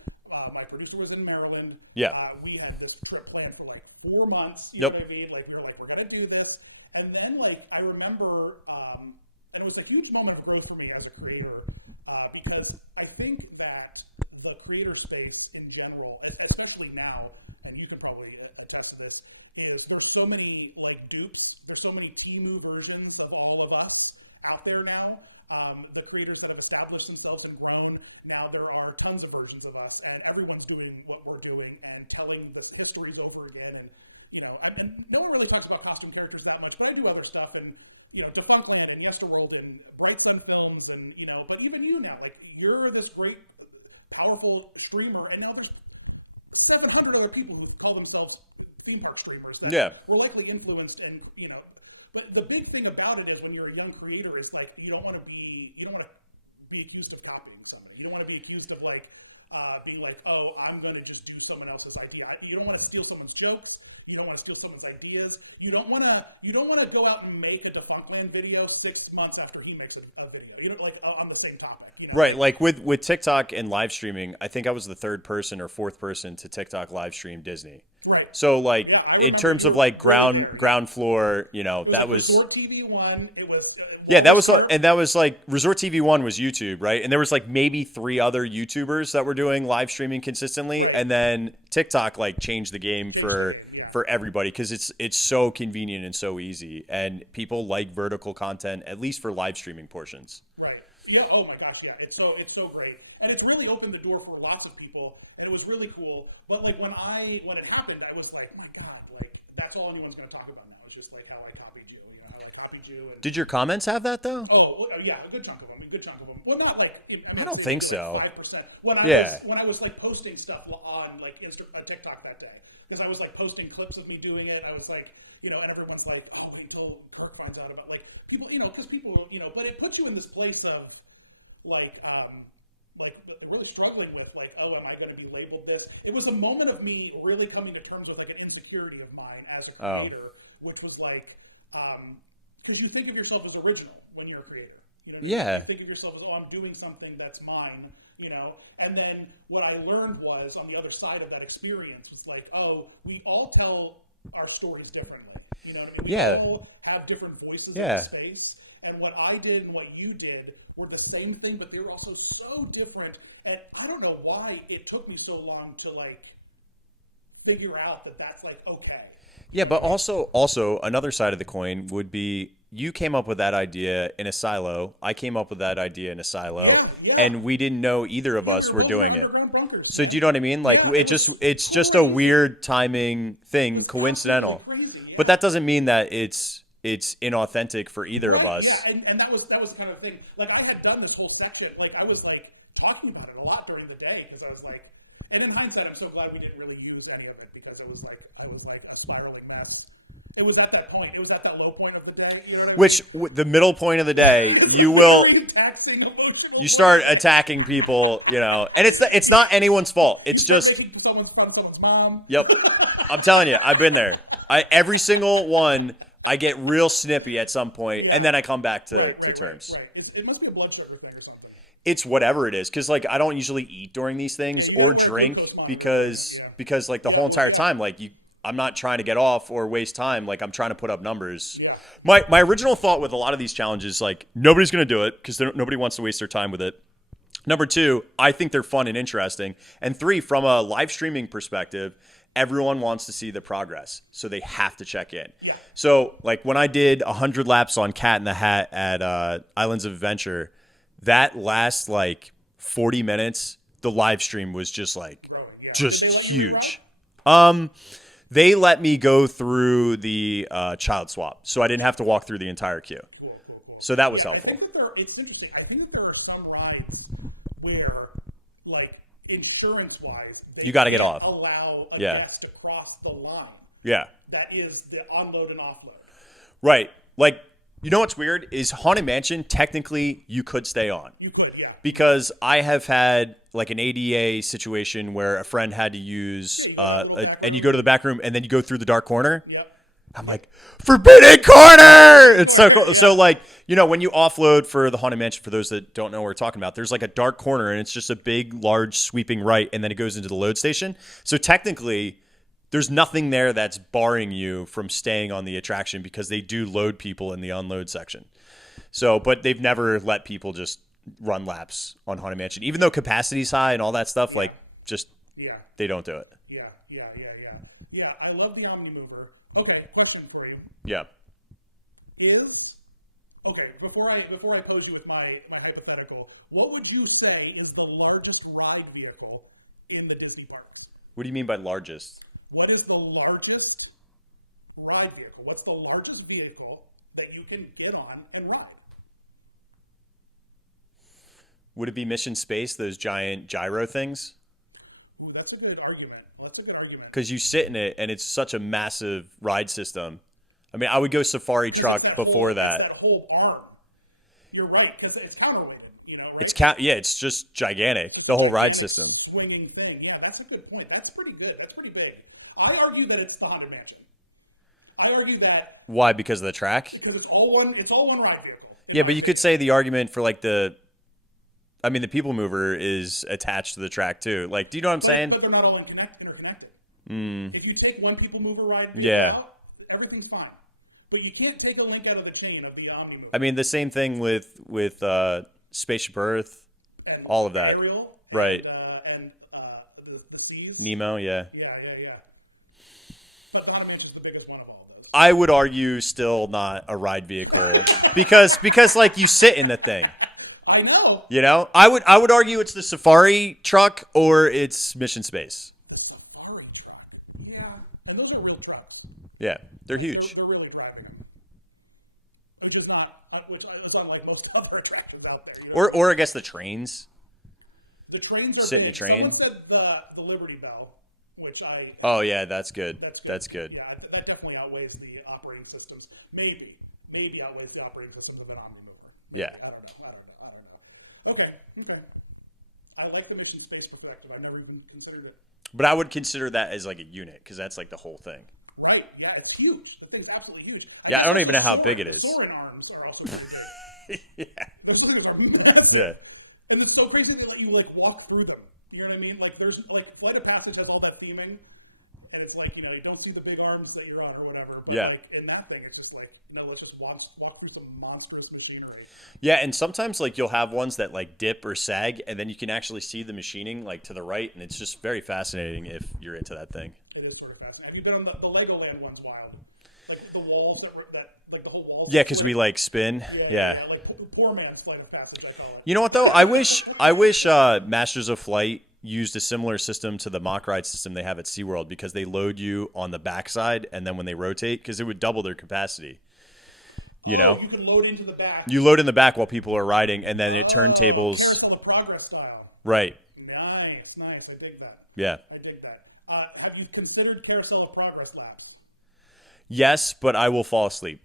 my producer was in Maryland. Yeah. We had this trip planned for, like, 4 months, you Yep. know what I mean? Like, we were like, we're going to do this. And then, like, I remember, and it was a huge moment of growth for me as a creator, because I think that the creator space in general, especially now, and you can probably attest to this, is there's so many, like, dupes, there's so many Temu versions of all of us out there now. The creators that have established themselves and grown, now there are tons of versions of us, and everyone's doing what we're doing and telling the histories over again. And, you know, and no one really talks about costume characters that much, but I do other stuff, and, you know, Defunctland and Yesterworld and Bright Sun Films, and, you know, but even you now, like, you're this great, powerful streamer, and now there's 700 other people who call themselves theme park streamers. Yeah. We're likely influenced, and, you know, but the big thing about it is when you're a young creator, is like you don't want to be accused of copying somebody. You don't want to be accused of like being like, oh, I'm going to just do someone else's idea. You don't want to steal someone's jokes. You don't want to steal someone's ideas. You don't want to go out and make a Defunctland video 6 months after he makes a video. You know, like on the same topic. You know? Right, like with TikTok and live streaming, I think I was the third person or fourth person to TikTok live stream Disney. Right. So, like, Yeah, in terms of like ground floor, you know, that was Resort TV 1. It was yeah, that was like Resort TV 1 was YouTube, right? And there was like maybe 3 other YouTubers that were doing live streaming consistently, Right. and then TikTok like changed the game for everybody because it's so convenient and so easy, and people like vertical content at least for live streaming portions. Right. Yeah. Oh my gosh. Yeah. It's so great, and it's really opened the door for lots of people, and it was really cool. But like when it happened, I was like, my God, like that's all anyone's going to talk about now. It's just like how I copied you. You know, how I copied you. And, Did your comments have that though? oh well, yeah, a good chunk of them. Well, not like I don't think so. 5%. When I was like posting stuff on like TikTok that day, because I was like posting clips of me doing it. I was like, you know, and everyone's like, oh, wait till Kirk finds out about like people, you know, because people, you know, but it puts you in this place of like really struggling with like, oh, am I going to be labeled this? It was a moment of me really coming to terms with like an insecurity of mine as a creator, which was like, because you think of yourself as original when you're a creator. You know, Yeah. you think of yourself as, oh, I'm doing something that's mine, you know? And then what I learned was, on the other side of that experience, was like, oh, we all tell our stories differently. You know what I mean? Yeah. We all have different voices Yeah. in space. And what I did and what you did were the same thing, but they were also so different. And I don't know why it took me so long to, like, figure out that that's, like, okay. Yeah, but also another side of the coin would be you came up with that idea in a silo. I came up with that idea in a silo, Yeah. and we didn't know either of us were doing it. Bunkers. So do you know what I mean? Like Yeah, it's just a weird timing thing, coincidental. Crazy, yeah. But that doesn't mean that it's inauthentic for either of Right, us. Yeah, and that was the kind of thing. Like I had done this whole section. Like I was like talking about it a lot during the day because I was like, and in hindsight, I'm so glad we didn't really use any of it because it was like a spiraling mess. It was at that point. It was at that low point of the day. You know what I mean? Which the middle point of the day, you will Very taxing, emotional you start attacking people, you know, and it's not anyone's fault. It's You start just making someone's fun, someone's mom. yep. I'm telling you, I've been there. Every single one. I get real snippy at some point, and then I come back to terms. Right. It must be a blood sugar thing or something. It's whatever it is, because like I don't usually eat during these things or drink because like the whole entire time, like I'm not trying to get off or waste time. Like I'm trying to put up numbers. Yeah. My original thought with a lot of these challenges, like nobody's going to do it because nobody wants to waste their time with it. Number two, I think they're fun and interesting. And three, from a live streaming perspective, everyone wants to see the progress, so they have to check in. Yeah. So like when I did 100 laps on Cat in the Hat at Islands of Adventure, that last like 40 minutes, the live stream was just like just huge. They let me go through the child swap, so I didn't have to walk through the entire queue. Cool. So that was helpful. I think that it's interesting. I think that there are some rides where, like, insurance-wise, You gotta get off. allow a Yeah. guest to cross the line. Yeah. That is the unload and offload. Right. Like, you know what's weird is Haunted Mansion, technically, you could stay on. You could, yeah. Because I have had like an ADA situation where a friend had to use, and you go to the back room and then you go through the dark corner. Yep. I'm like, Forbidden Corner! It's so cool. So like, you know, when you offload for the Haunted Mansion, for those that don't know what we're talking about, there's like a dark corner and it's just a big, large sweeping right, and then it goes into the load station. So technically, there's nothing there that's barring you from staying on the attraction because they do load people in the unload section. So, but they've never let people just run laps on Haunted Mansion, even though capacity's high and all that stuff. Like, just they don't do it. Yeah, I love the Omni Mover. Okay, question for you. Yeah. Before I pose you with my hypothetical, what would you say is the largest ride vehicle in the Disney parks? What do you mean by largest? What is the largest ride vehicle? What's the largest vehicle that you can get on and ride? Would it be Mission Space, those giant gyro things? Ooh, that's a good argument. Because you sit in it, and it's such a massive ride system. I mean, I would go Safari Truck before that. That whole arm. You're right, because it's counterweighted. You know, right? It's just gigantic. The whole ride system. Swinging thing. Yeah, that's a good point. That's pretty good. That's pretty big. I argue that it's the Haunted Mansion. I argue that. Why? Because of the track? Because it's all one ride vehicle. Yeah, but you could say the argument for like the People Mover is attached to the track too. Like, do you know what I'm saying? But they're not all interconnected. If you take one People Mover ride out, everything's fine. But you can't take a link out of the chain of the Omni Mover. I mean, the same thing with Spaceship Earth, and all of that. Ariel, right. And the Seas. Nemo, yeah. Yeah. But the Haunted Mansion is the biggest one of all those. I would argue still not a ride vehicle because like you sit in the thing. I know. You know, I would argue it's the Safari Truck or it's Mission Space. The Safari Truck. Yeah, and those are real trucks. Yeah, they're huge. They're really driving. Which is unlike most other attractions out there. You know? Or I guess the trains. The trains are sit in a train. Someone said the Liberty Bell, which I. Oh yeah, that's good. That's good. Yeah, that definitely outweighs the operating systems. Maybe outweighs the operating systems of the Omni Mover. Yeah. I don't know. Okay. I like the Mission Space perspective. I've never even considered it. But I would consider that as like a unit because that's like the whole thing. Right. Yeah, it's huge. The thing's absolutely huge. I don't even know how big it is. The Soarin' arms are also pretty big. Yeah. Those things are Yeah. And it's so crazy they let you like walk through them. You know what I mean? Like there's like Flight of Passage has all that theming, and it's like, you know, you don't see the big arms that you're on or whatever. But yeah. Like in that thing, it's just like, no, let's just walk through some monstrous machinery. Yeah, and sometimes like you'll have ones that like dip or sag, and then you can actually see the machining like to the right, and it's just very fascinating if you're into that thing. It is sort of fascinating. Have you done the Legoland one's wild? Like the walls like the whole walls. Yeah, because we like spin. Yeah. Like poor man's Flight of Passage, I call it. You know what though? I wish Masters of Flight used a similar system to the mock ride system they have at SeaWorld, because they load you on the backside, and then when they rotate, because it would double their capacity. You know, you can load into the back. You load in the back while people are riding, and then it turntables. Carousel of Progress style. Right. Nice. I dig that. Yeah. I dig that. Have you considered Carousel of Progress laps? Yes, but I will fall asleep.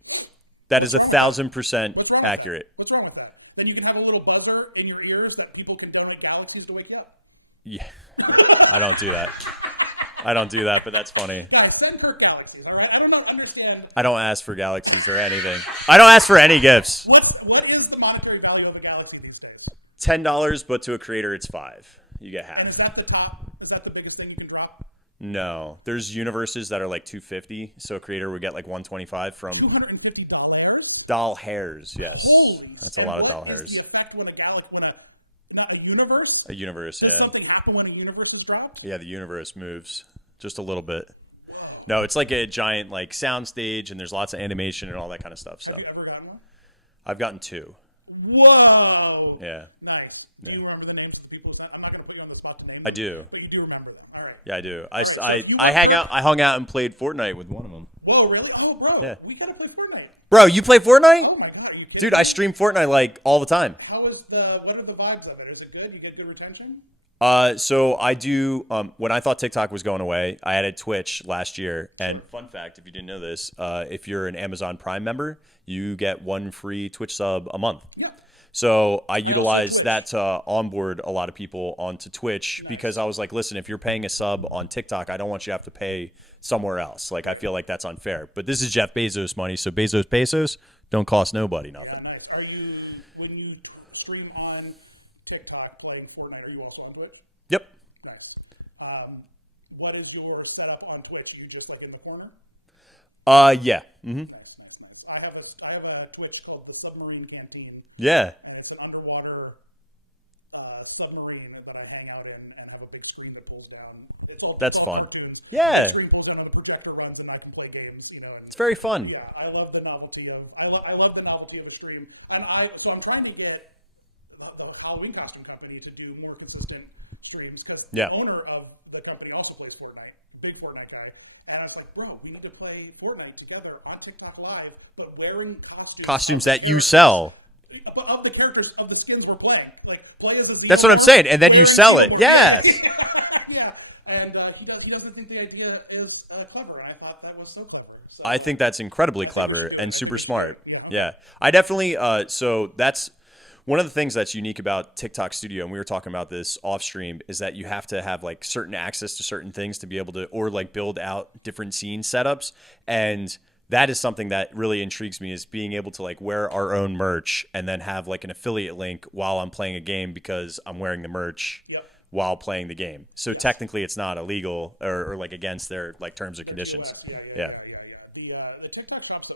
That is 1,000% accurate. What's wrong with that? Then you can have a little buzzer in your ears that people can donate galaxies to wake you up. Yeah. I don't do that, but that's funny. Guys, send Kirk galaxies, all right? I don't understand. I don't ask for galaxies or anything. I don't ask for any gifts. What is the monetary value of a galaxy these days? $10, but to a creator, it's $5. You get And is half. that the top? Is that the biggest thing you can drop? No, there's universes that are like $250, so a creator would get like $125 from $250? doll hairs. Yes, Holy that's a lot of doll What is hairs. the effect when a galaxy, not a universe? A universe, Did yeah, something happen when a universe is dropped? yeah. The universe moves just a little bit. No, it's like a giant like sound stage, and there's lots of animation and all that kind of stuff. So Have you ever gotten one? I've gotten 2. Whoa! Yeah, Nice. Yeah. Do you remember the names of the people? I'm not going to put you on the spot to name I them, do. but you do remember them. All right. Yeah, I do. right, so you I hung out and played Fortnite with one of them. Whoa, really? Oh, bro. Yeah. We got to play Fortnite. Bro, you play Fortnite? Oh, my God. You kidding Dude, I me? stream Fortnite like all the time. What are the vibes of it? Is it good? You get good retention? So I do. When I thought TikTok was going away, I added Twitch last year. And fun fact, if you didn't know this, if you're an Amazon Prime member, you get 1 free Twitch sub a month. Yeah. So I utilized that to onboard a lot of people onto Twitch because I was like, listen, if you're paying a sub on TikTok, I don't want you to have to pay somewhere else. Like, I feel like that's unfair. But this is Jeff Bezos money, so Bezos pesos don't cost nobody nothing. Yeah, nice. When you stream on TikTok playing Fortnite, are you also on Twitch? Yep. Nice. What is your setup on Twitch? You just like in the corner? Yeah. Mm-hmm. Nice. I have a Twitch called the Submarine Canteen, Yeah. and it's an underwater submarine that I hang out in and have a big screen that pulls down. That's it's all fun. cartoons. Yeah. The screen pulls down on a projector runs, and I can play games. And, It's very fun. yeah, I love the novelty of the stream. And so I'm trying to get the Halloween costume company to do more consistent streams because Yeah. the owner of the company also plays Fortnite, big Fortnite guy. And I was like, bro, we need to play Fortnite together on TikTok Live, but wearing Costumes that you sell. But of the characters, of the skins we're playing. Like, play as a Xenomorph, That's what I'm saying. And then you wearing sell it. Xenomorph. Yes. Yeah. And he doesn't think the idea is clever. And I thought that was so clever. So, I think that's incredibly clever and super smart. Yeah. I definitely, so that's one of the things that's unique about TikTok Studio, and we were talking about this off stream, is that you have to have like certain access to certain things to be able to, or like build out different scene setups. And that is something that really intrigues me, is being able to like wear our own merch and then have like an affiliate link while I'm playing a game because I'm wearing the merch while playing the game. So technically it's not illegal or like against their like terms or conditions. Yeah. The TikTok shop's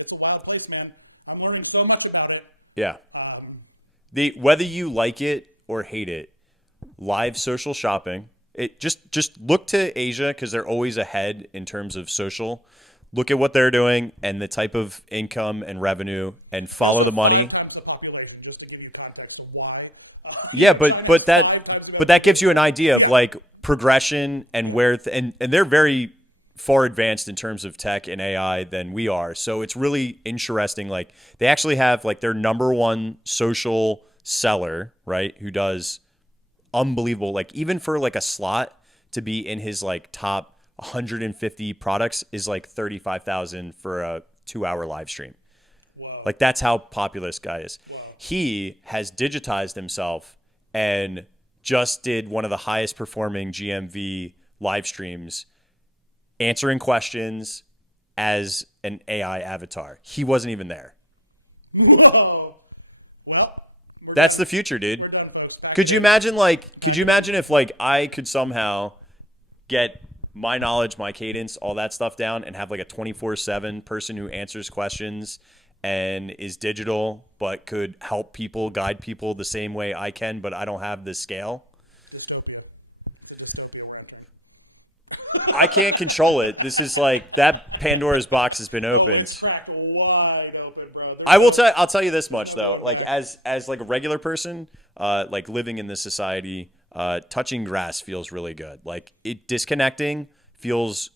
it's a wild place, man. I'm learning so much about it. Yeah. Whether you like it or hate it, live social shopping, it just look to Asia because they're always ahead in terms of social. Look at what they're doing and the type of income and revenue, and follow the money. 5 times the population, just to give you context of why. Yeah, but that gives you an idea of like progression and where and they're very far advanced in terms of tech and AI than we are. So it's really interesting. Like, they actually have like their number one social seller, right, who does unbelievable, like even for like a slot to be in his like top 150 products is like 35,000 for a 2-hour live stream. Wow. Like, that's how popular this guy is. Wow. He has digitized himself and just did one of the highest performing GMV live streams, answering questions as an AI avatar. He wasn't even there. Whoa. Well, That's the future, dude. we're done, folks. Could you imagine if like I could somehow get my knowledge, my cadence, all that stuff down and have like a 24/7 person who answers questions and is digital but could help people, guide people the same way I can, but I don't have the scale? Utopia. It's Utopia lantern. I can't control it. This is like that Pandora's box has been Oh, opened. it's cracked wide open, bro. I'll tell you this much though. Like, as like a regular person, like living in this society, touching grass feels really good. Like, disconnecting feels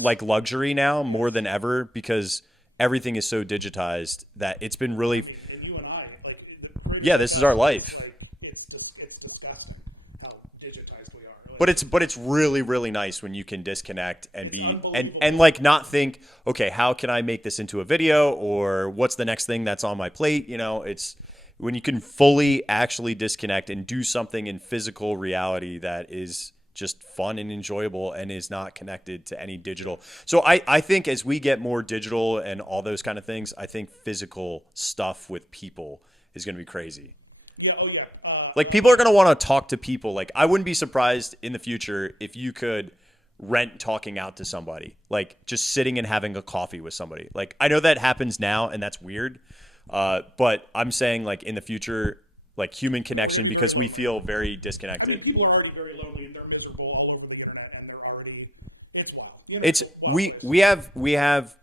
like luxury now more than ever because everything is so digitized that it's been really. And you and I, like, Yeah, this is our life. Like, it's disgusting how digitized we are. But it's really, really nice when you can disconnect and be and unbelievable. like not think, okay, how can I make this into a video, or what's the next thing that's on my plate? It's when you can fully actually disconnect and do something in physical reality that is just fun and enjoyable and is not connected to any digital. So I think as we get more digital and all those kind of things, I think physical stuff with people is going to be crazy. Yeah, oh yeah. Like people are going to want to talk to people. Like I wouldn't be surprised in the future if you could rent talking out to somebody, like just sitting and having a coffee with somebody. Like I know that happens now and that's weird. But I'm saying like in the future, like human connection, because we feel very disconnected. I mean, people are already very lonely and they're miserable all over the internet, and they're already it's wild. It's we have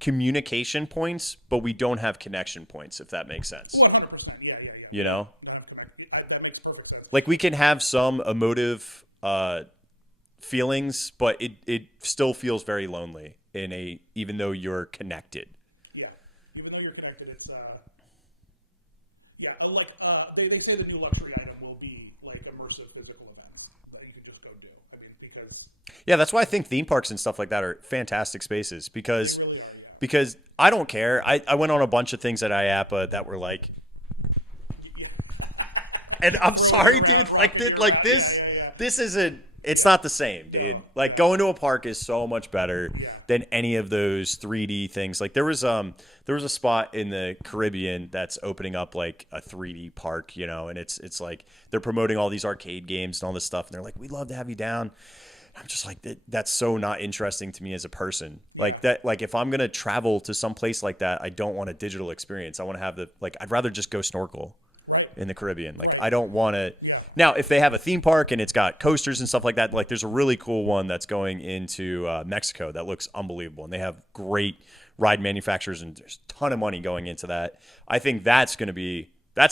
communication points, but we don't have connection points. If that makes sense. 100%. Yeah. You know, that makes perfect sense. like we can have some emotive feelings, but it still feels very lonely even though you're connected. Yeah, even though you're connected, it's like they say the new luxury item will be like immersive physical events that you can just go do. I mean, because that's why I think theme parks and stuff like that are fantastic spaces because really are, because I don't care. I went on a bunch of things at IAPA that were like, and I'm sorry, dude. This isn't. It's not the same, dude. Like going to a park is so much better than any of those 3D things. Like there was a spot in the Caribbean that's opening up like a 3D park, and it's like they're promoting all these arcade games and all this stuff, and they're like, "We'd love to have you down." I'm just like, that's so not interesting to me as a person. Like that, like if I'm gonna travel to some place like that, I don't want a digital experience. I want to have I'd rather just go snorkel in the Caribbean. Like I don't want to. Now, if they have a theme park and it's got coasters and stuff like that, like there's a really cool one that's going into Mexico that looks unbelievable, and they have great ride manufacturers, and there's a ton of money going into that. I think that's a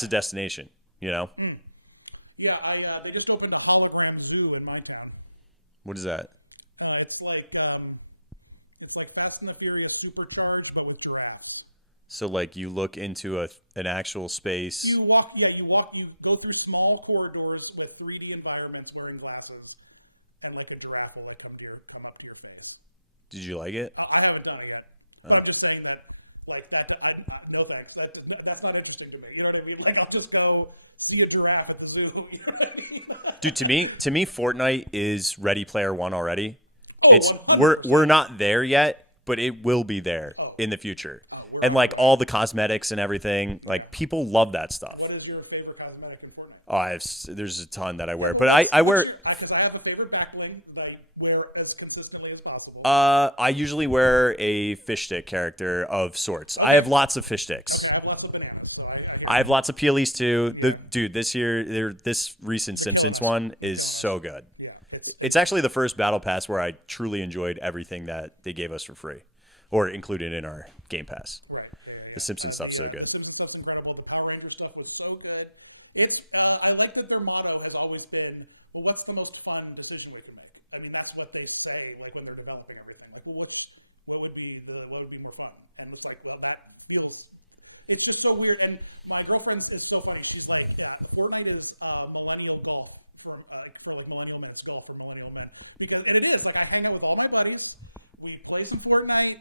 destination. Yeah, they just opened a hologram zoo in my town. What is that? It's like Fast and the Furious supercharged, but with giraffes. So like you look into an actual space. You go through small corridors with 3D environments wearing glasses, and like a giraffe will come up to your face. Did you like it? I haven't done it yet. But I'm just saying that, like that. No thanks. That's not interesting to me. You know what I mean? Like I'll just go see a giraffe at the zoo. You know what I mean? Dude, to me, Fortnite is Ready Player One already. It's 100%. we're not there yet, but it will be there in the future. And like all the cosmetics and everything, like people love that stuff. What is your favorite cosmetic in Fortnite? There's a ton that I wear, but I wear. Because I have a favorite backbling that I wear as consistently as possible. I usually wear a fish stick character of sorts. I have lots of fish sticks. I have lots of bananas. So I have lots of peelies too. Dude, this recent Simpsons one is so good. It's actually the first battle pass where I truly enjoyed everything that they gave us for free, or included in our Game Pass. Right. The Simpsons stuff's so good. The Simpsons stuff's incredible. The Power Ranger stuff was so good. I like that their motto has always been, well, what's the most fun decision we can make? I mean, that's what they say like when they're developing everything. Like, well, what would be more fun? And it's like, well, that feels. It's just so weird. And my girlfriend is so funny. She's like, Fortnite is millennial golf for like millennial men. It's golf for millennial men and it is like I hang out with all my buddies. We play some Fortnite.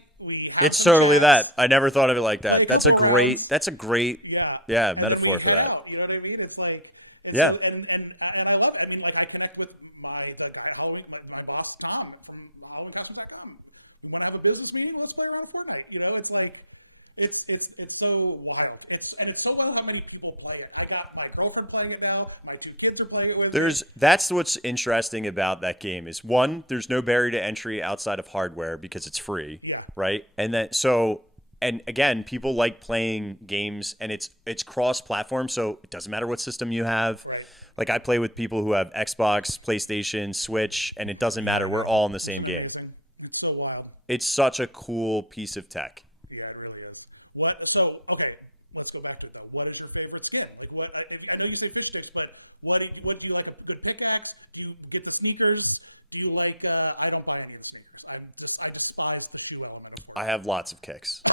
It's totally that. I never thought of it like that. That's a great metaphor for that. You know what I mean? It's like and I love it. I mean, like I connect with my boss Tom from HalloweenCostumes.com. We want to have a business meeting. Let's play around Fortnite. You know, it's like it's so wild. It's so wild how many people play it. I got my girlfriend playing it now. My 2 kids are playing it with me. That's what's interesting about that game is one, there's no barrier to entry outside of hardware because it's free, right? And again, people like playing games, and it's cross-platform, so it doesn't matter what system you have. Right. Like I play with people who have Xbox, PlayStation, Switch, and it doesn't matter. We're all in the same game. It's so wild. It's such a cool piece of tech. So, okay, let's go back to it though. What is your favorite skin? Like, I know you say fish sticks, but what do you like? A good pickaxe? Do you get the sneakers? Do you like? I don't buy any of the sneakers. I despise the shoe element. I have lots of kicks.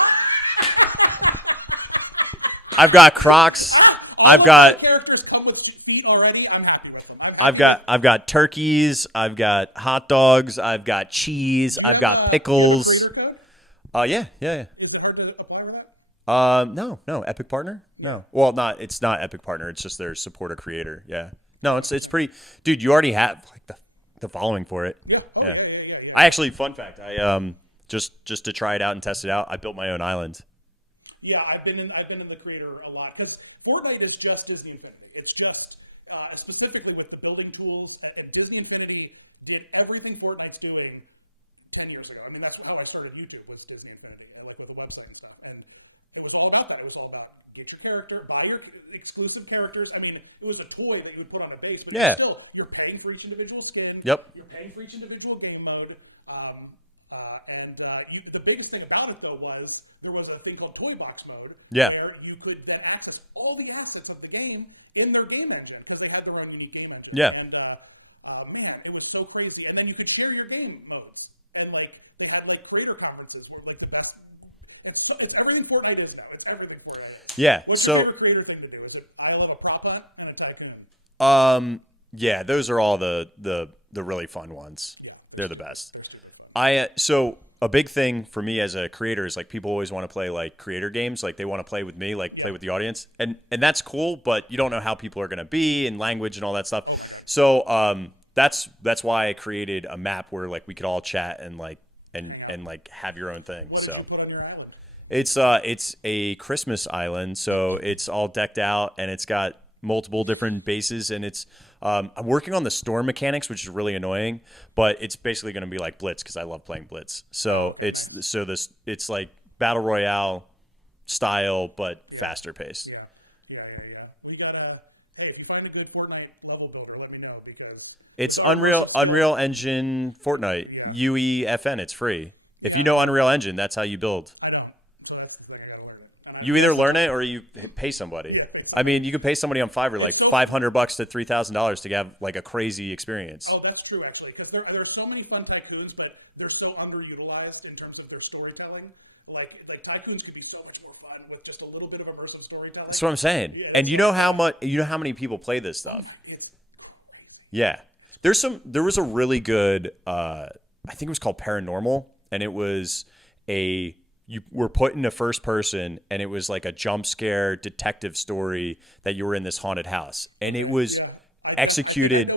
I've got Crocs. I've got characters come with feet already. I'm happy with them. I've got turkeys. I've got hot dogs. I've got cheese. I've got pickles. Yeah. Is it hard to apply for that? No, Epic Partner? No. Well, it's not Epic Partner. It's just their supporter creator. Yeah. No, it's pretty. Dude, you already have like the following for it. Yeah. Yeah. I actually, fun fact, I just to try it out and test it out, I built my own island. Yeah, I've been in the creator a lot because Fortnite is just Disney Infinity. It's just specifically with the building tools, and Disney Infinity did everything Fortnite's doing 10 years ago. I mean, that's how I started YouTube, was Disney Infinity, and like with the website and stuff. And it was all about that. It was all about get your character, buy your exclusive characters. I mean, it was a toy that you would put on a base, but still, you're paying for each individual skin. Yep. You're paying for each individual game mode. The biggest thing about it, though, was there was a thing called Toy Box Mode, where you could then access all the assets of the game in their game engine, because they had their own unique game engine. Yeah. And, man, it was so crazy. And then you could share your game modes. And, like, they had, like, creator conferences where, like, it's everything Fortnite is now. It's everything Fortnite is. Yeah. What's your favorite creator thing to do? Is it I love a Papa and a Tycoon? Yeah, those are all the really fun ones. Yeah. They're the best. So a big thing for me as a creator is like people always want to play like creator games, like they want to play with me, like play with the audience, and that's cool, but you don't know how people are going to be and language and all that stuff. Okay. So that's why I created a map where like we could all chat and like and like have your own thing. What so did you put on your island? it's a Christmas island, so it's all decked out and it's got multiple different bases, and it's I'm working on the storm mechanics, which is really annoying, but it's basically going to be like Blitz because I love playing Blitz. So it's like battle royale style, but faster paced. Yeah. We gotta. Hey, if you find a good Fortnite level builder, let me know, because it's Unreal Engine Fortnite UEFN. It's free. If you know Unreal Engine, that's how you build. I know. So that's the thing I gotta learn. You either learn it or you pay somebody. Yeah. I mean, you could pay somebody on Fiverr like $500 to $3,000 to have like a crazy experience. Oh, that's true, actually, because there are so many fun tycoons, but they're so underutilized in terms of their storytelling. Like tycoons could be so much more fun with just a little bit of immersive storytelling. That's what I'm saying. Yeah, and you know how many people play this stuff. It's crazy. Yeah, there was a really good I think it was called Paranormal, and it was you were put into first person, and it was like a jump scare detective story that you were in this haunted house, and it was executed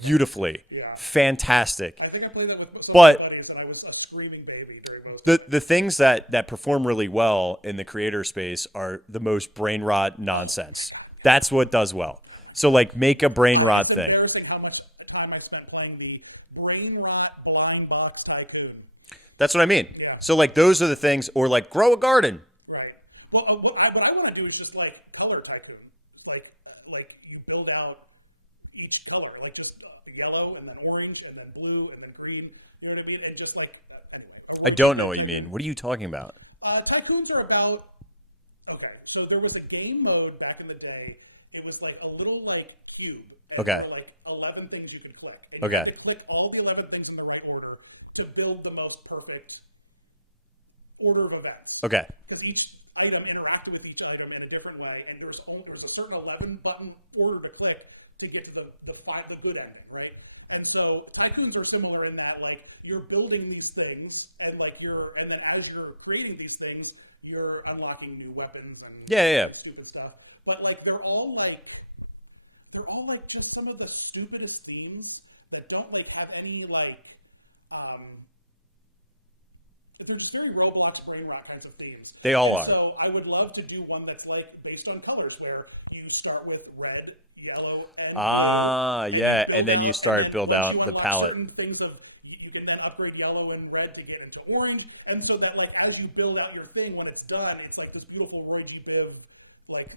beautifully, fantastic. I think I played that with some but buddies, and I was a screaming baby during most the things that perform really well in the creator space are the most brain rot nonsense. That's what does well. So like make a brain rot thing. It's embarrassing how much time I spent playing the brain rot blind box tycoon. That's what I mean. Yeah. So like those are the things, or like grow a garden. Right. Well, what I want to do is just like color tycoon. Like you build out each color, like just yellow and then orange and then blue and then green. You know what I mean? And just like anyway. I don't know what you mean. What are you talking about? Tycoons are about. Okay, so there was a game mode back in the day. It was like a little like cube. And okay. There were like 11 things you could click. And okay. You could click all the 11 things in the right order to build the most perfect order of events. Okay. Because each item interacted with each item in a different way, and there was a certain 11 button order to click to get to the good ending, right? And so tycoons are similar in that like you're building these things, and then as you're creating these things, you're unlocking new weapons and stupid stuff. But like they're all like just some of the stupidest themes that don't like have any like they're just very Roblox brain rot kinds of themes. They all are. So I would love to do one that's like based on colors, where you start with red, yellow, and blue, and then you start build out the palette. Things of you can then upgrade yellow and red to get into orange, and so that like as you build out your thing, when it's done, it's like this beautiful Roy G. Biv like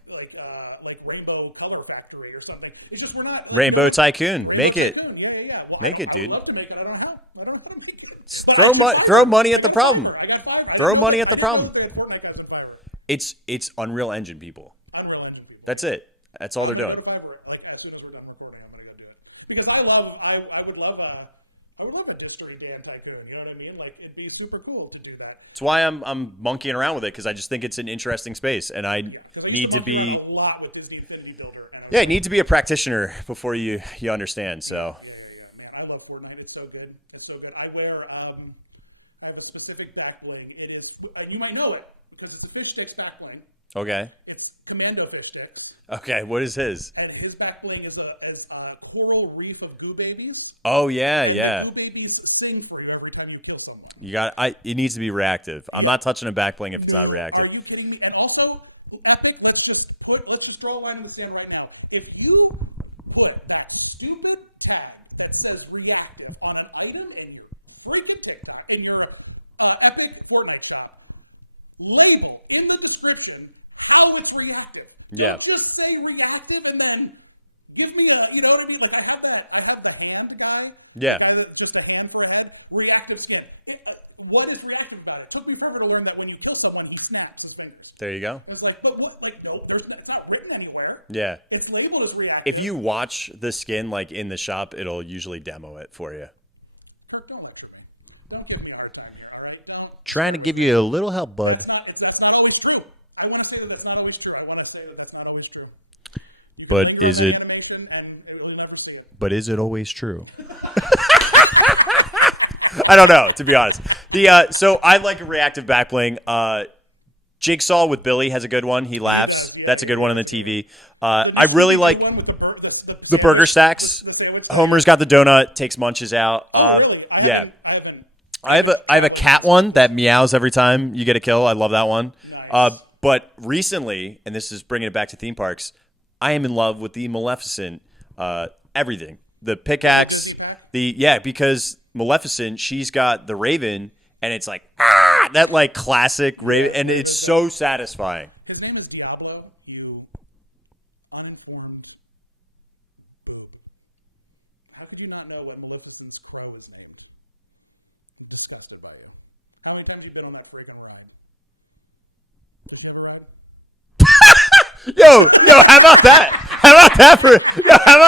Rainbow Color Factory or something. It's just we're not Rainbow Tycoon. Make it. Yeah. Well, make it, dude. I'd love to make it. I don't have it. Throw money at the problem. Throw money at the problem. It's Unreal Engine people. Unreal Engine people. That's it. That's all they're doing. Like as soon as we're done recording, I'm gonna go do it because I would love a District Dan Tycoon. You know what I mean? Like it'd be super cool to do that. That's why I'm monkeying around with it, because I just think it's an interesting space, and I need to be. A lot with Disney Infinity Builder. Yeah, you need to be a practitioner before you understand. So. Man, I love Fortnite. It's so good. It's so good. I have a specific back bling. It is, and you might know it because it's a fish sticks back bling. Okay. It's Commando fish sticks. Okay, what is his? And his back bling is a coral reef of goo babies. Oh yeah. Goo babies sing for you every time you kill someone. It needs to be reactive. I'm not touching a back bling if it's not reactive. Are you kidding me? And also, Epic, let's just draw a line in the sand right now. If you put that stupid tag that says reactive on an item in your freaking TikTok, in your Epic Fortnite style, label in the description how it's reactive. Yeah. Don't just say reactive and then give me a, you know what I mean? Like I have the hand guy. Yeah. The guy that's just a hand for a head. Reactive skin. What is reactive about it? It took me forever to learn that when you put someone, he snaps his fingers. There you go. It's like, but what? Like, nope, it's not written anywhere. Yeah. It's labeled as reactive. If you watch the skin like in the shop, it'll usually demo it for you. Don't pick me out of time, all right? Now, Trying to give you a little help, bud. that's not always true. I want to say that that's not always true. I want to say that that's not always true. But is it? But is it always true? I don't know, to be honest. So I like a reactive backbling. Jigsaw with Billy has a good one. He laughs. That's a good one on the TV. I really like the burger stacks. Homer's got the donut, takes munches out. Yeah. I have a cat one that meows every time you get a kill. I love that one. But recently, and this is bringing it back to theme parks, I am in love with the Maleficent everything. The pickaxe, because Maleficent, she's got the raven, and it's like, that like classic raven, and it's so satisfying. His name is Diablo, you uninformed boob. How could you not know what Maleficent's crow is named? I'm disgusted by it. How many times have you been on that freaking ride? Yo, how about that? How about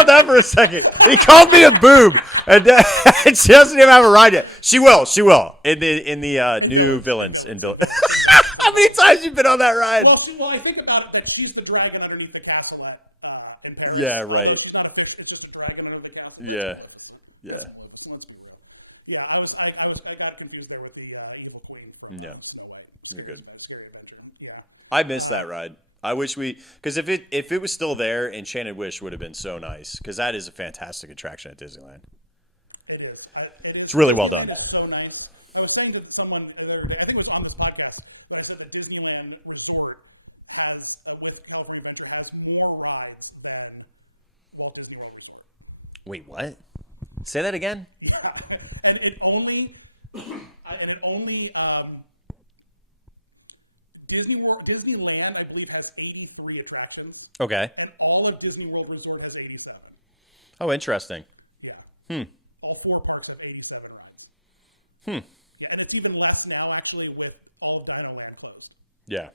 that for a second? He called me a boob, and she doesn't even have a ride yet. She will. In the new villains in Bill. How many times have you been on that ride? Well, I think about it, but she's the dragon underneath the castle at. Yeah, right. She's not a fish; it's just a dragon under the castle. Yeah. Yeah, I got confused there with the evil queen. Yeah, you're good. I missed that ride. I wish because if it was still there, Enchanted Wish would have been so nice, because that is a fantastic attraction at Disneyland. It is. It's really well done. That's so nice. I was saying to someone the other day, I think it was on the podcast, when I said that Disneyland Resort has, with California Adventure, has more rides than Walt Disney World Resort. Wait, what? Say that again? Yeah, and it only Disneyland, I believe, has 83 attractions. Okay. And all of Disney World Resort has 87. Oh, interesting. Yeah. All four parks have 87 rides. And it's even less now, actually, with all of Dinoland closed. Yeah.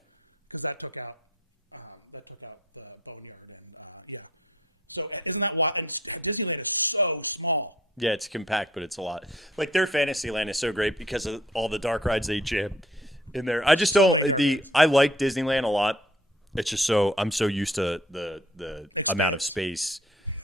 Because that took out the boneyard. And, yeah. So isn't that wild? And Disneyland is so small. Yeah, it's compact, but it's a lot. Like, their Fantasyland is so great because of all the dark rides they jam in there. I just don't. I like Disneyland a lot. It's just I'm so used to the amount of space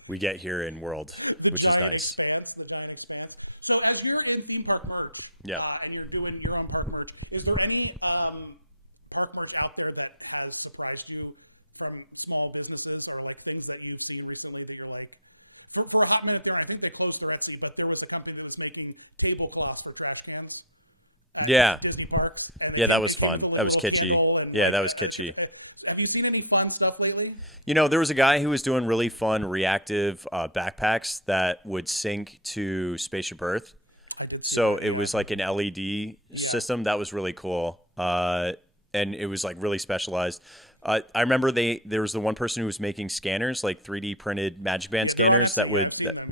we get here in World, which is nice. The giant expanse. So as you're in theme park merch, yeah, and you're doing your own park merch, is there any park merch out there that has surprised you from small businesses or like things that you've seen recently that you're like? For a hot minute there, I think they closed their Etsy, but there was a company that was making tablecloths for trash cans. Yeah. Disney parks. Yeah, that was fun. That was kitschy. Yeah, that was kitschy. Have you seen any fun stuff lately? You know, there was a guy who was doing really fun reactive backpacks that would sync to Spaceship Earth. So it was like an LED system. That was really cool. And it was like really specialized. I remember there was the one person who was making scanners, like 3D printed Magic Band scanners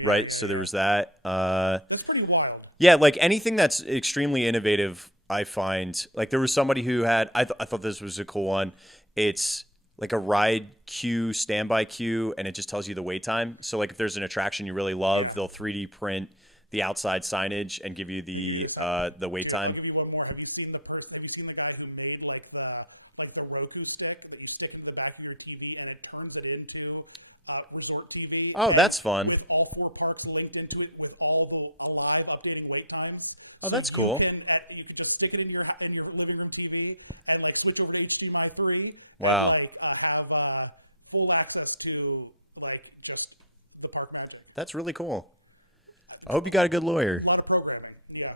right? So there was that. That's pretty wild. Yeah, like anything that's extremely innovative, I find. Like there was somebody who had, I thought this was a cool one. It's like a ride queue, standby queue, and it just tells you the wait time. So like if there's an attraction you really love, they'll 3D print the outside signage and give you the wait time. I'll give you one more. Have you seen the guy who made like the Roku stick that you stick in the back of your TV and it turns it into Resort TV? Oh, that's fun. With all four parks linked into it with all the live updating wait times. Oh, that's cool. You can just stick it in your living room TV and like switch over to HDMI 3. Wow. And, have full access to like just the park magic. That's really cool. I hope you got a good lawyer. A lot of programming. Yeah.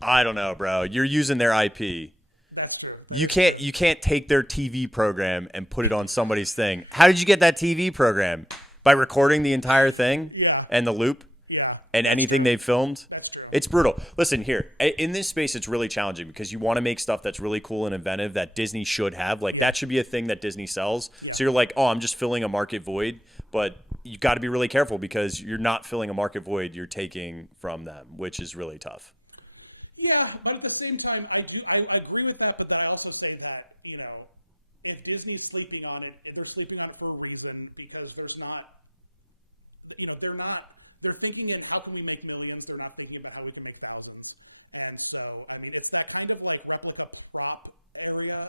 I don't know, bro. You're using their IP. That's true. You can't take their TV program and put it on somebody's thing. How did you get that TV program? by recording the entire thing Yeah. and the loop Yeah. and anything they've filmed. That's true. It's brutal. Listen, here, in this space, it's really challenging because you want to make stuff that's really cool and inventive that Disney should have. Like, that should be a thing that Disney sells. So you're like, oh, I'm just filling a market void. But you got to be really careful because you're not filling a market void. You're taking from them, which is really tough. Yeah, but at the same time, I agree with that, but I also say that, if Disney's sleeping on it, they're sleeping on it for a reason because there's not, they're thinking in how can we make millions, they're not thinking about how we can make thousands. And so, I mean, it's that kind of like replica prop area,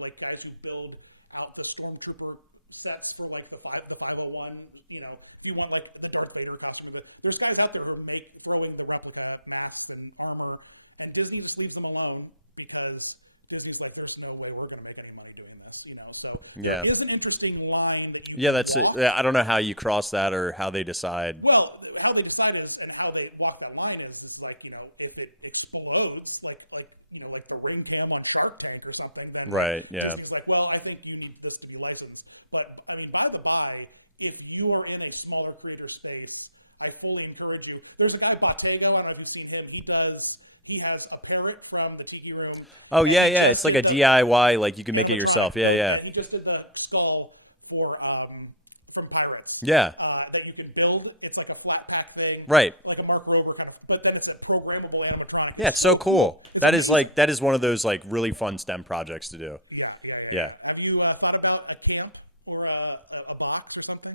like guys who build out the Stormtrooper sets for like the 501, you want like the Darth Vader costume. But there's guys out there who are throwing the replica mats and armor, and Disney just leaves them alone because Disney's like, there's no way we're going to make any money doing this, So Yeah. it is an interesting line that you Yeah, that's it. walk. Yeah, I don't know how you cross that or how they decide. Well, how they decide is, and how they walk that line is like, if it explodes, like the ring cam on Shark Tank or something, then Right, yeah. Disney's like, well, I think you need this to be licensed. But, I mean, by the by, if you are in a smaller creator space, I fully encourage you. There's a guy, Bottego, I don't know if you've seen him, he has a parrot from the Tiki Room. Oh, yeah, yeah. It's like a DIY, like you can make it yourself. Yeah, yeah. He just did the skull from Pirates. Yeah. That you can build. It's like a flat pack thing. Right. Like a Mark Rober kind of, but then it's a programmable animatronic. Yeah, it's so cool. That is one of those like really fun STEM projects to do. Yeah. Have you thought about a camp or a box or something?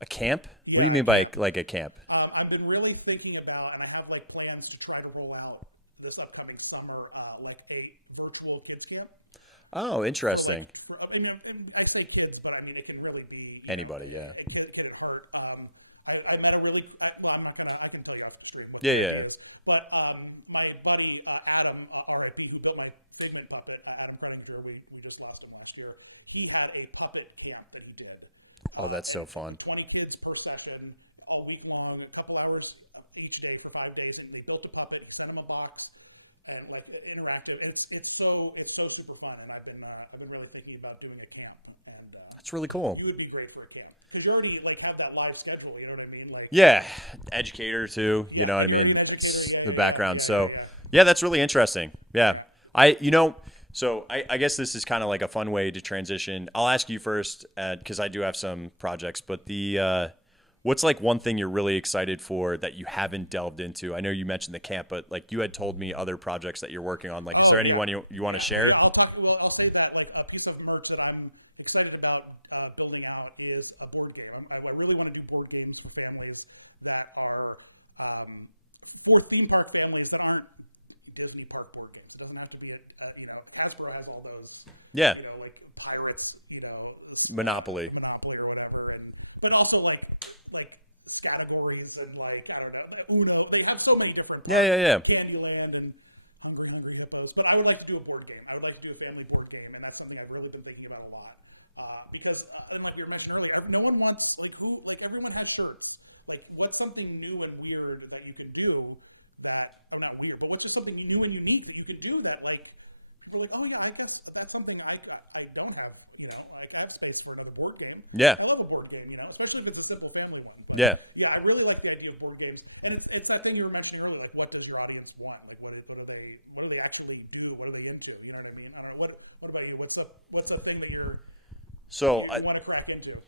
A camp? What do you mean by like a camp? I've been really thinking about, and I have like plans to try to roll out this upcoming summer, like a virtual kids camp. Oh, interesting. I mean, I say kids, but I mean it can really be Anybody, yeah. It hurt. I met a really. Well, I'm not gonna. I can tell you off the street. Yeah. But my buddy Adam, R.I.P., who built my treatment puppet, Adam Credinger, we just lost him last year. He had a puppet camp that he did. Oh, that's so fun. 20 kids per session, all week long, a couple hours each day for 5 days, and they built a puppet, sent him a box, and like interactive. It's so super fun, and I've been really thinking about doing a camp. And That's really cool. you would be great for a camp because you already like have that live schedule. You know what I mean? Like Yeah, educator too. You know what I mean? It's the background. So yeah, that's really interesting. Yeah, So I guess this is kind of like a fun way to transition. I'll ask you first because I do have some projects. But what's like one thing you're really excited for that you haven't delved into? I know you mentioned the camp, but like you had told me other projects that you're working on. Like, is there anyone you want to share? I'll say that like a piece of merch that I'm excited about building out is a board game. I really want to do board games for families that are for theme park families that aren't Disney park board games. It doesn't have to be Hasbro has all those. Yeah. Like Pirates. Monopoly or whatever, but also like categories and like I don't know Uno. They have so many different. Yeah. Candyland and Hungry get those. But I would like to do a board game. I would like to do a family board game, and that's something I've really been thinking about a lot. Because, like you mentioned earlier, no one wants everyone has shirts. Like, what's something new and weird that you can do that, or not weird, but what's just something new and unique that you can do that, like, people are like, oh yeah, I guess that's something that I don't have, I have space for another board game. Yeah. I love a board game, especially if it's a simple family one. But, Yeah. Yeah, I really like the idea of board games. And it's that thing you were mentioning earlier, like, what does your audience want? Like, what do they actually do? What are they into? You know what I mean? I don't know. What about you? What's the thing that you want to crack into?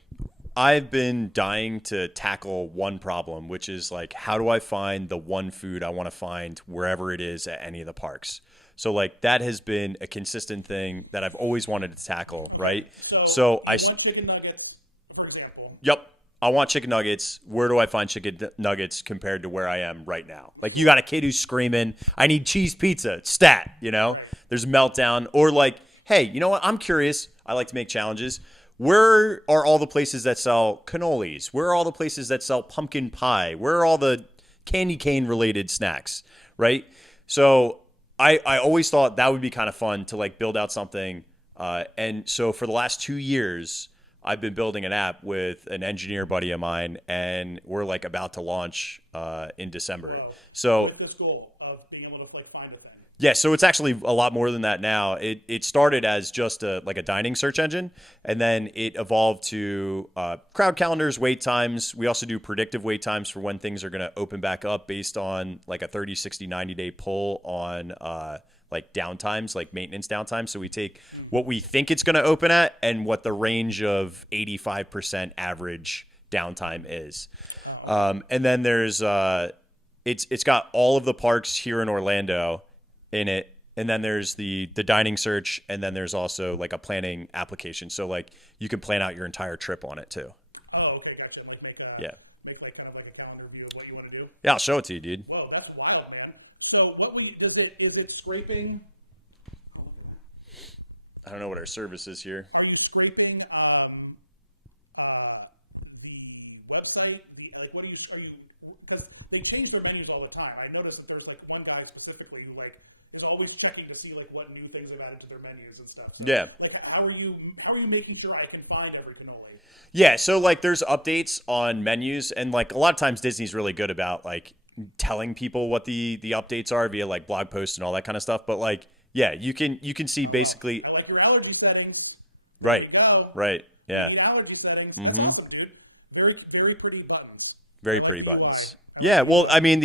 I've been dying to tackle one problem, which is like, how do I find the one food I want to find wherever it is at any of the parks? So like that has been a consistent thing that I've always wanted to tackle, right? So I want chicken nuggets, for example. Yep. I want chicken nuggets. Where do I find chicken nuggets compared to where I am right now? Like you got a kid who's screaming, I need cheese pizza, stat, There's a meltdown. Or like, hey, you know what? I'm curious. I like to make challenges. Where are all the places that sell cannolis? Where are all the places that sell pumpkin pie? Where are all the candy cane related snacks, right? So I always thought that would be kind of fun to like build out something. And so for the last 2 years, I've been building an app with an engineer buddy of mine, and we're like about to launch in December. Wow. So with this goal of being able to like find a thing. Yeah, so it's actually a lot more than that now. It started as just like a dining search engine, and then it evolved to crowd calendars, wait times. We also do predictive wait times for when things are going to open back up based on like a 30, 60, 90-day pull on like downtimes, like maintenance downtime. So we take what we think it's going to open at and what the range of 85% average downtime is. And then there's it's got all of the parks here in Orlando in it, and then there's the dining search, and then there's also like a planning application. So like you can plan out your entire trip on it too. Oh, okay, gotcha. Like make like kind of like a calendar view of what you want to do. Yeah, I'll show it to you, dude. Whoa, that's wild, man. So is it scraping? Oh, look at that. I don't know what our service is here. Are you scraping the website? What are you? Because they change their menus all the time. I noticed that there's like one guy specifically who like is always checking to see like what new things they've added to their menus and stuff. So, Yeah. Like how are you making sure I can find every cannoli? Yeah, so like there's updates on menus, and like a lot of times Disney's really good about like telling people what the updates are via like blog posts and all that kind of stuff. But like, yeah, you can see basically. I like your allergy settings. Right. Go. Right. Yeah. The allergy settings. That's awesome, dude. Very, very pretty buttons. Very pretty buttons. Yeah. Well, I mean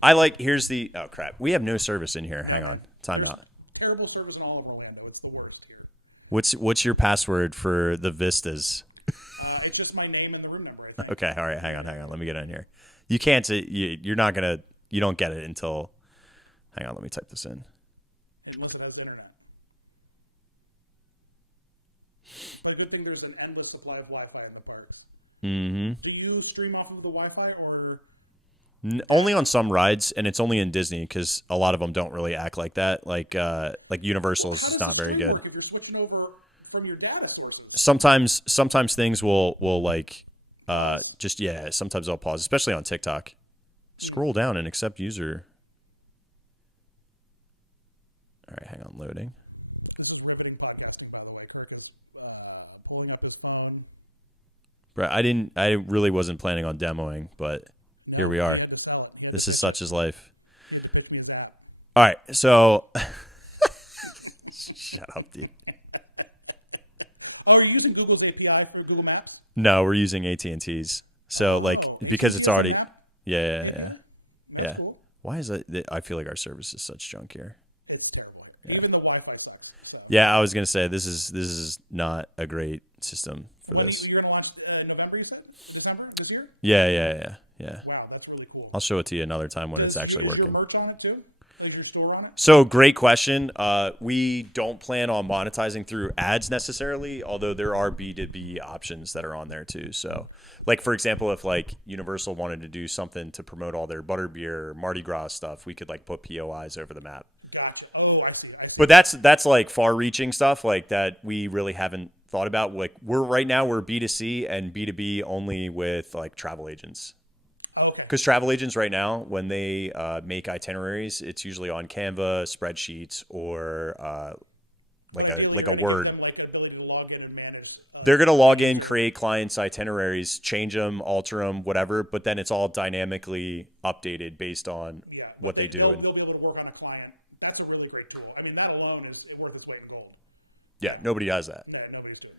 I like. Here's the. Oh crap. We have no service in here. Hang on. Time out. Terrible service in all of Orlando. It's the worst here. What's your password for the Vistas? It's just my name and the room number. I think. Okay. All right. Hang on. Let me get in here. You can't say you're not gonna. You don't get it until. Hang on. Let me type this in. Unless it has internet. But a good thing there's an endless supply of Wi-Fi in the parks. Mm-hmm. Do you stream off of the Wi-Fi or? Only on some rides, and it's only in Disney because a lot of them don't really act like that. Like Universal is not very good. If you're switching over from your data sources. Sometimes things will like just sometimes I'll pause, especially on TikTok. Scroll down and accept user. All right, hang on, loading. This is working podcasting, by the way. Kirk is pulling up his phone. Bro, I really wasn't planning on demoing, but here we are. This is such as life. All right, so shut up, dude. Oh, are you using Google's API for Google Maps? No, we're using AT&T's. So like because it's already yeah. Cool. Why is that? I feel like our service is such junk here. It's terrible. Yeah. Even the Wi-Fi sucks. So. Yeah, I was gonna say this is not a great system for this. You're gonna launch in November, you said? December this year? Yeah. Wow, that's really cool. I'll show it to you another time when it's actually Is working. your merch on it too? Is your store on it? So great question. We don't plan on monetizing through ads necessarily, although there are B2B options that are on there too. So like, for example, if like Universal wanted to do something to promote all their butterbeer, Mardi Gras stuff, we could like put POIs over the map. Gotcha. Oh, I see. But that's like far reaching stuff like that we really haven't thought about. Like we're B2C and B2B only with like travel agents. Because travel agents right now, when they make itineraries, it's usually on Canva, spreadsheets, or like a Word. They're going to log in, create clients' itineraries, change them, alter them, whatever, but then it's all dynamically updated based on what they do. They'll be able to work on a client. That's a really great tool. I mean, that alone is worth its weight in gold. Yeah, nobody has that. Yeah, nobody's doing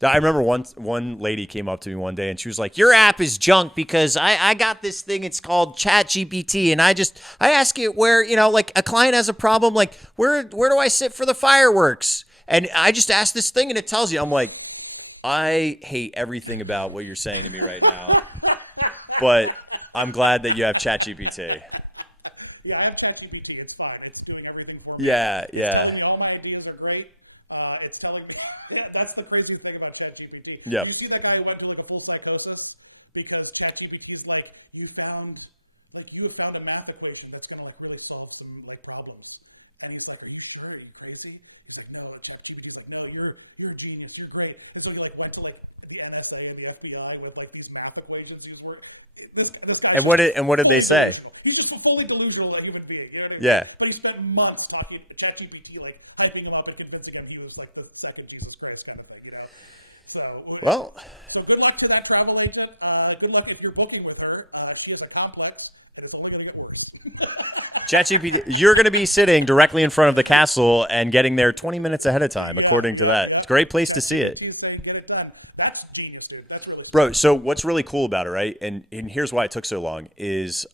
that. I remember one lady came up to me one day and she was like, "Your app is junk because I got this thing. It's called ChatGPT, and I ask it where like a client has a problem, like where do I sit for the fireworks, and I just ask this thing and it tells you." I'm like, I hate everything about what you're saying to me right now, but I'm glad that you have ChatGPT. Yeah, I have ChatGPT. It's fine. It's doing everything for me. Yeah. All my ideas are great. It's telling me. Yeah, that's the crazy thing about ChatGPT. Yeah. You see that guy who went to like a full psychosis because ChatGPT is like, you have found a math equation that's gonna like really solve some like problems. And he's like, "Are you sure? Are you crazy?" He's like, "No." ChatGPT's like, "No, you're a genius. You're great." And so he like went to like the NSA and the FBI with like these math equations. This And what did they say? He's just a fully delusional human being. You know what I mean? Yeah. But he spent months talking to ChatGPT, like hyping him up and convincing him he was like the second Jesus Christ kind of thing, So Well, so good luck to that travel agent. good luck if you're booking with her. She has a complex, and it's only going to get worse. ChatGPT, you're going to be sitting directly in front of the castle and getting there 20 minutes ahead of time, according to that. It's a great place to see it. That's genius, dude. That's really Bro, so what's really cool about it, right? And here's why it took so long is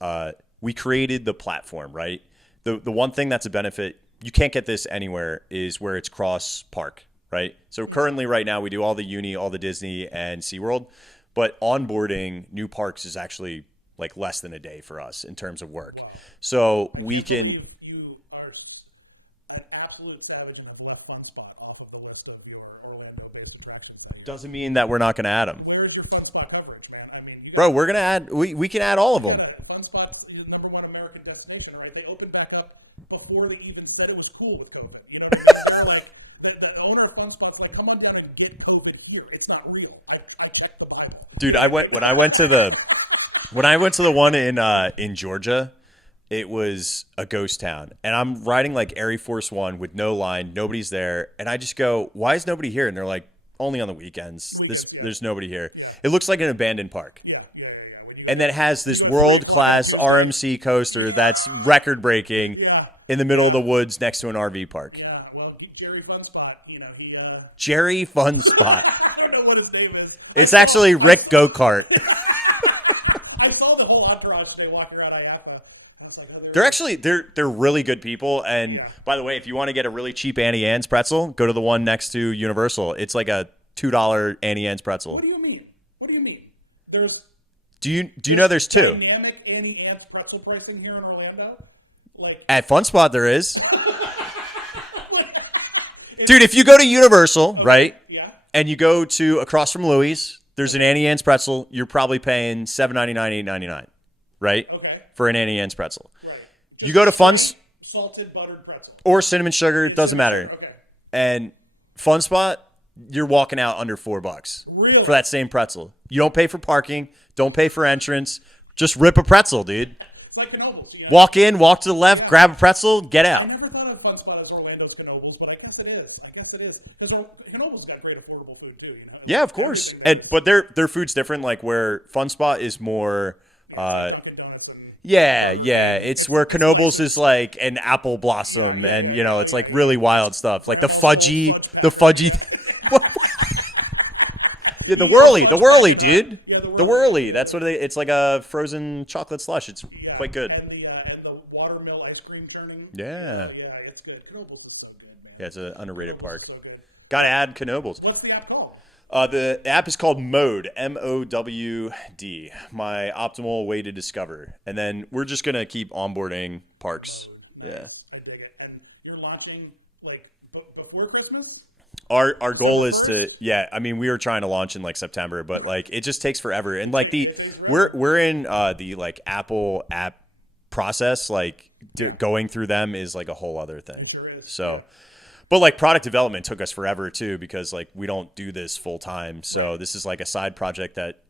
we created the platform, right? The one thing that's a benefit, you can't get this anywhere, is where it's cross-park, right? So currently right now we do all the Uni, all the Disney, and SeaWorld, but onboarding new parks is actually like less than a day for us in terms of work. So we can... You are an absolute savage and have left Fun Spot off of the list of your Orlando-based attractions. Doesn't mean that we're not going to add them. Where's your Fun Spot coverage, man? I mean, Bro, we're going to add... We can add all of them. Fun Spot's the #1 American destination, right? They opened back up before they even said it was cool with COVID. You know, they're like, the owner of Fun Spot's like, come on down and get COVID here. It's not real. I checked the Bible. Dude, when I went to the one in Georgia, it was a ghost town, and I'm riding like Air Force One with no line, nobody's there, and I just go, "Why is nobody here?" And they're like, "Only on the weekends. There's nobody here." Yeah. It looks like an abandoned park, and then it has this world-class RMC coaster that's record-breaking in the middle of the woods next to an RV park. Yeah, well, Jerry Fun Spot, you know, Jerry Fun Spot. I don't know what his name is. It's actually Rick Go-Kart. I saw the whole entourage today walking around IAPA. They're actually they're really good people. And by the way, if you want to get a really cheap Annie Ann's pretzel, go to the one next to Universal. It's like a $2 Annie Ann's pretzel. What do you mean? What do you mean? Do you know there's two? Dynamic Annie Ann's pretzel pricing here in Orlando? Like At Fun Spot there is. Dude, if you go to Universal, right? Yeah. And you go to across from Louis, there's an Annie Ann's pretzel. You're probably paying $7.99, $8.99, right? Okay. For an Annie Ann's pretzel. Right. You go to Fun's salted buttered pretzel or cinnamon sugar, it doesn't matter. Okay. And Fun Spot, you're walking out under $4 Really? for that same pretzel. You don't pay for parking, don't pay for entrance. Just rip a pretzel, dude. It's like Knoebels, you know? Walk in, walk to the left, grab a pretzel, get I out. never thought of Fun Spot as Orlando's Knoebels, but I guess it is. Because Knoebels got great affordable food too, you know? Yeah, of course. But their food's different. Like where Fun Spot is more. Yeah. It's where Knoebels is like an apple blossom, and it's like really wild stuff, like the fudgy. Yeah, the whirly, dude. The whirly. That's what it's like, a frozen chocolate slush. It's quite good. And the watermelon ice cream churning. Yeah. Yeah, it's good. Knoebels is so good, man. Yeah, it's an underrated park. So good. Gotta add Knoebels. What's the app called? The app is called Mode, MOWD, my optimal way to discover. And then we're just going to keep onboarding parks. Yeah. I dig it. And you're launching, like, before Christmas? Our goal is to, we were trying to launch in like September, but like it just takes forever. And like we're in the like Apple app process, like going through them is like a whole other thing. So, but like product development took us forever too, because like we don't do this full time. So this is like a side project that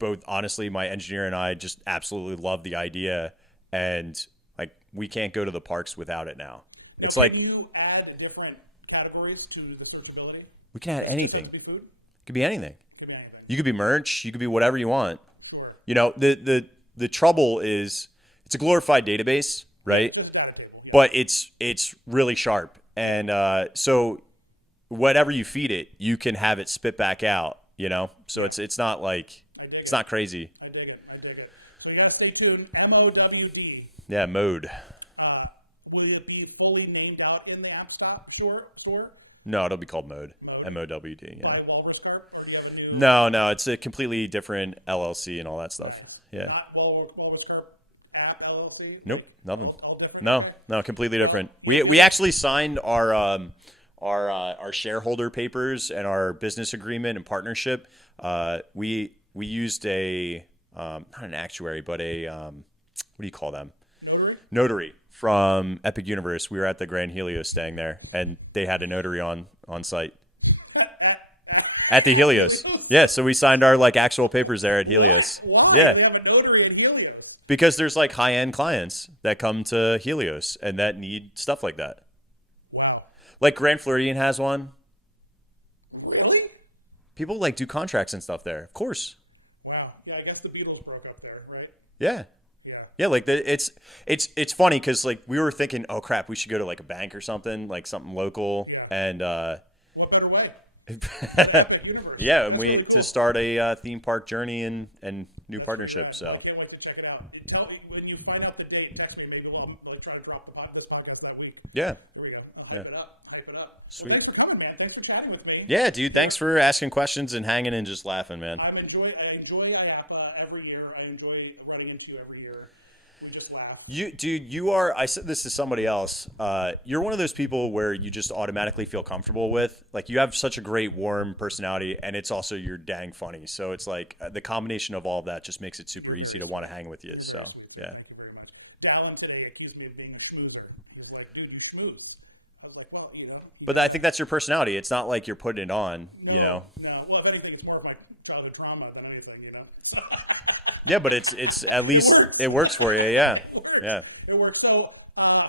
both, honestly, my engineer and I just absolutely love the idea, and like we can't go to the parks without it now. It's like, can you add different categories to the searchability? We can add anything. Does it have to be food? It could be anything. It could be anything. You could be merch. You could be whatever you want. Sure. The trouble is it's a glorified database, right? Just got a table. Yeah. But it's really sharp, and so whatever you feed it, you can have it spit back out. So it's not like it's not crazy. I dig it. So you gotta stay tuned. MOWD. Yeah, Mode. Will it be fully named out in the App Store? No, it'll be called Mode. MOWD. Yeah. By Walrus Carp, or do you have a new? No, it's a completely different LLC and all that stuff. Yeah. Walrus Carp app LLC? Nope, nothing. All different? No, completely different. We actually signed our shareholder papers and our business agreement and partnership. We used a not an actuary, but a what do you call them? Notary from Epic Universe. We were at the Grand Helios staying there, and they had a notary on site at the Helios. Yeah, so we signed our like actual papers there at Helios. Why? Yeah. They have a notary in Helios. Because there's like high-end clients that come to Helios and that need stuff like that. Wow. Like Grand Floridian has one. Really? People like do contracts and stuff there. Of course. Wow. Yeah, I guess guess the Beatles broke up there, right? Yeah. Yeah. Yeah, like it's funny because like we were thinking, oh crap, we should go to like a bank or something, like something local, and what better way? yeah, and That's we really cool. to start a theme park journey and new partnership. I So can't wait to check it out. Tell me when you find out the date. Text me. Maybe we'll try to drop this podcast that week. yeah, There we go. Hype it up. Hype it up. Sweet. Well, thanks for coming, man. Thanks for chatting with me. yeah, dude. Thanks for asking questions and hanging and just laughing, man. I enjoy IAPA every year. I enjoy running into you every year. We just laugh. You are. I said this to somebody else. You're one of those people where you just automatically feel comfortable with. Like you have such a great, warm personality, and it's also you're dang funny. So it's like the combination of all of that just makes it super easy to want to hang with you. So yeah. Thank you very much. Dallin today accused me of being a schmoozer. He was like, "Dude, you schmooze." I was like, "Well, you know." But I think that's your personality. It's not like you're putting it on. No, you know. No. Well, if anything, it's more of my childhood trauma than anything. You know. Yeah, but it's at least it works for you. Yeah. It works. Yeah. It works. So,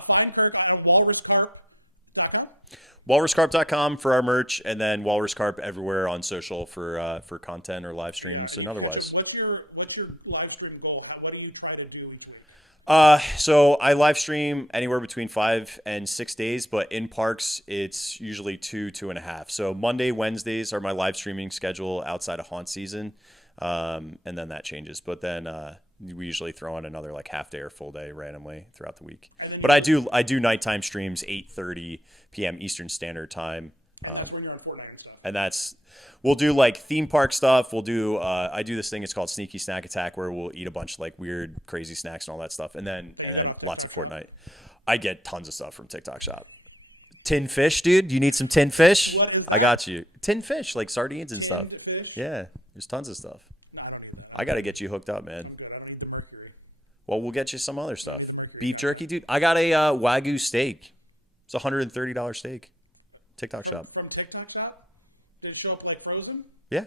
find Kirk on walruscarp.com. WalrusCarp.com for our merch, and then Walrus Carp everywhere on social for content or live streams and otherwise. What's your live stream goal? What do you try to do each week? So I live stream anywhere between 5 and 6 days, but in parks it's usually 2.5. So Monday, Wednesdays are my live streaming schedule outside of haunt season, and then that changes. But then we usually throw on another like half day or full day randomly throughout the week. But I do nighttime streams 8:30 p.m. Eastern Standard Time. And that's when you're on Fortnite and stuff. And we'll do like theme park stuff. We'll do I do this thing, it's called Sneaky Snack Attack, where we'll eat a bunch of like weird crazy snacks and all that stuff, and then lots of Fortnite. I get tons of stuff from TikTok Shop. Tin fish, dude. You need some tin fish? I got you. Tin fish, like sardines and stuff. Fish? Yeah, there's tons of stuff. No, I don't need that. I got to get you hooked up, man. I'm good. I don't need the mercury. Well, we'll get you some other stuff. Beef jerky, dude. I got a Wagyu steak. It's a $130 steak. TikTok Shop. From TikTok Shop? Did it show up like frozen? Yeah,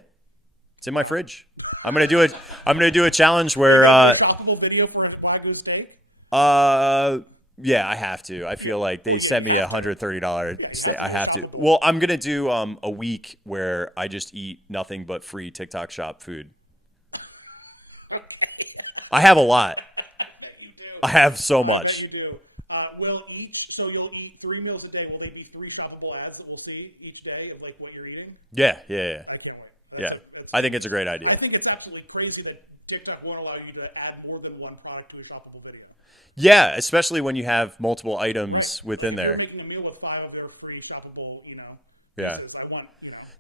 it's in my fridge. I'm gonna do it. I'm gonna do a challenge where. Shoppable video for a Wagyu steak? Yeah, I have to. I feel like they sent me a $130 steak. I have to. Well, I'm gonna do a week where I just eat nothing but free TikTok Shop food. I have a lot. You do. I have so I bet much. you do. You'll eat 3 meals a day. Will they be 3 shoppable ads that we'll see each day of like what you're eating? Yeah. I can't wait. Yeah. I think it's a great I idea. think it's actually crazy that TikTok won't allow you to add more than one product to a shoppable video. Yeah, especially when you have multiple items within You're there. making a meal with 5 of their free shoppable, Yeah. pieces. I want,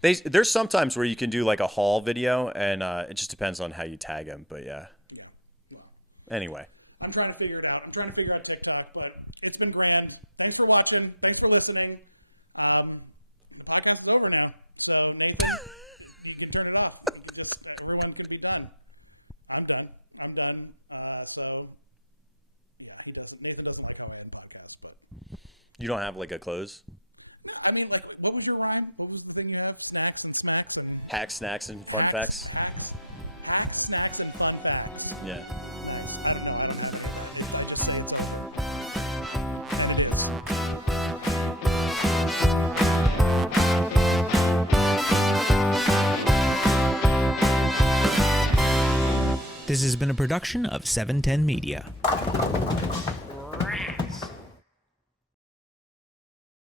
There's sometimes where you can do like a haul video, and it just depends on how you tag them. But yeah. Well, Anyway. I'm trying to figure it out. I'm trying to figure out TikTok, but it's been grand. Thanks for watching. Thanks for listening. The podcast is over now, so Nathan, you can turn it off. Everyone can be done. I'm done. So yeah, Nathan doesn't like how I end podcasts, but You don't have like a close? I mean, like, what was your line? What was the thing you have? Snacks and Hack snacks and fun facts? snacks and fun facts. Yeah. This has been a production of 710 Media.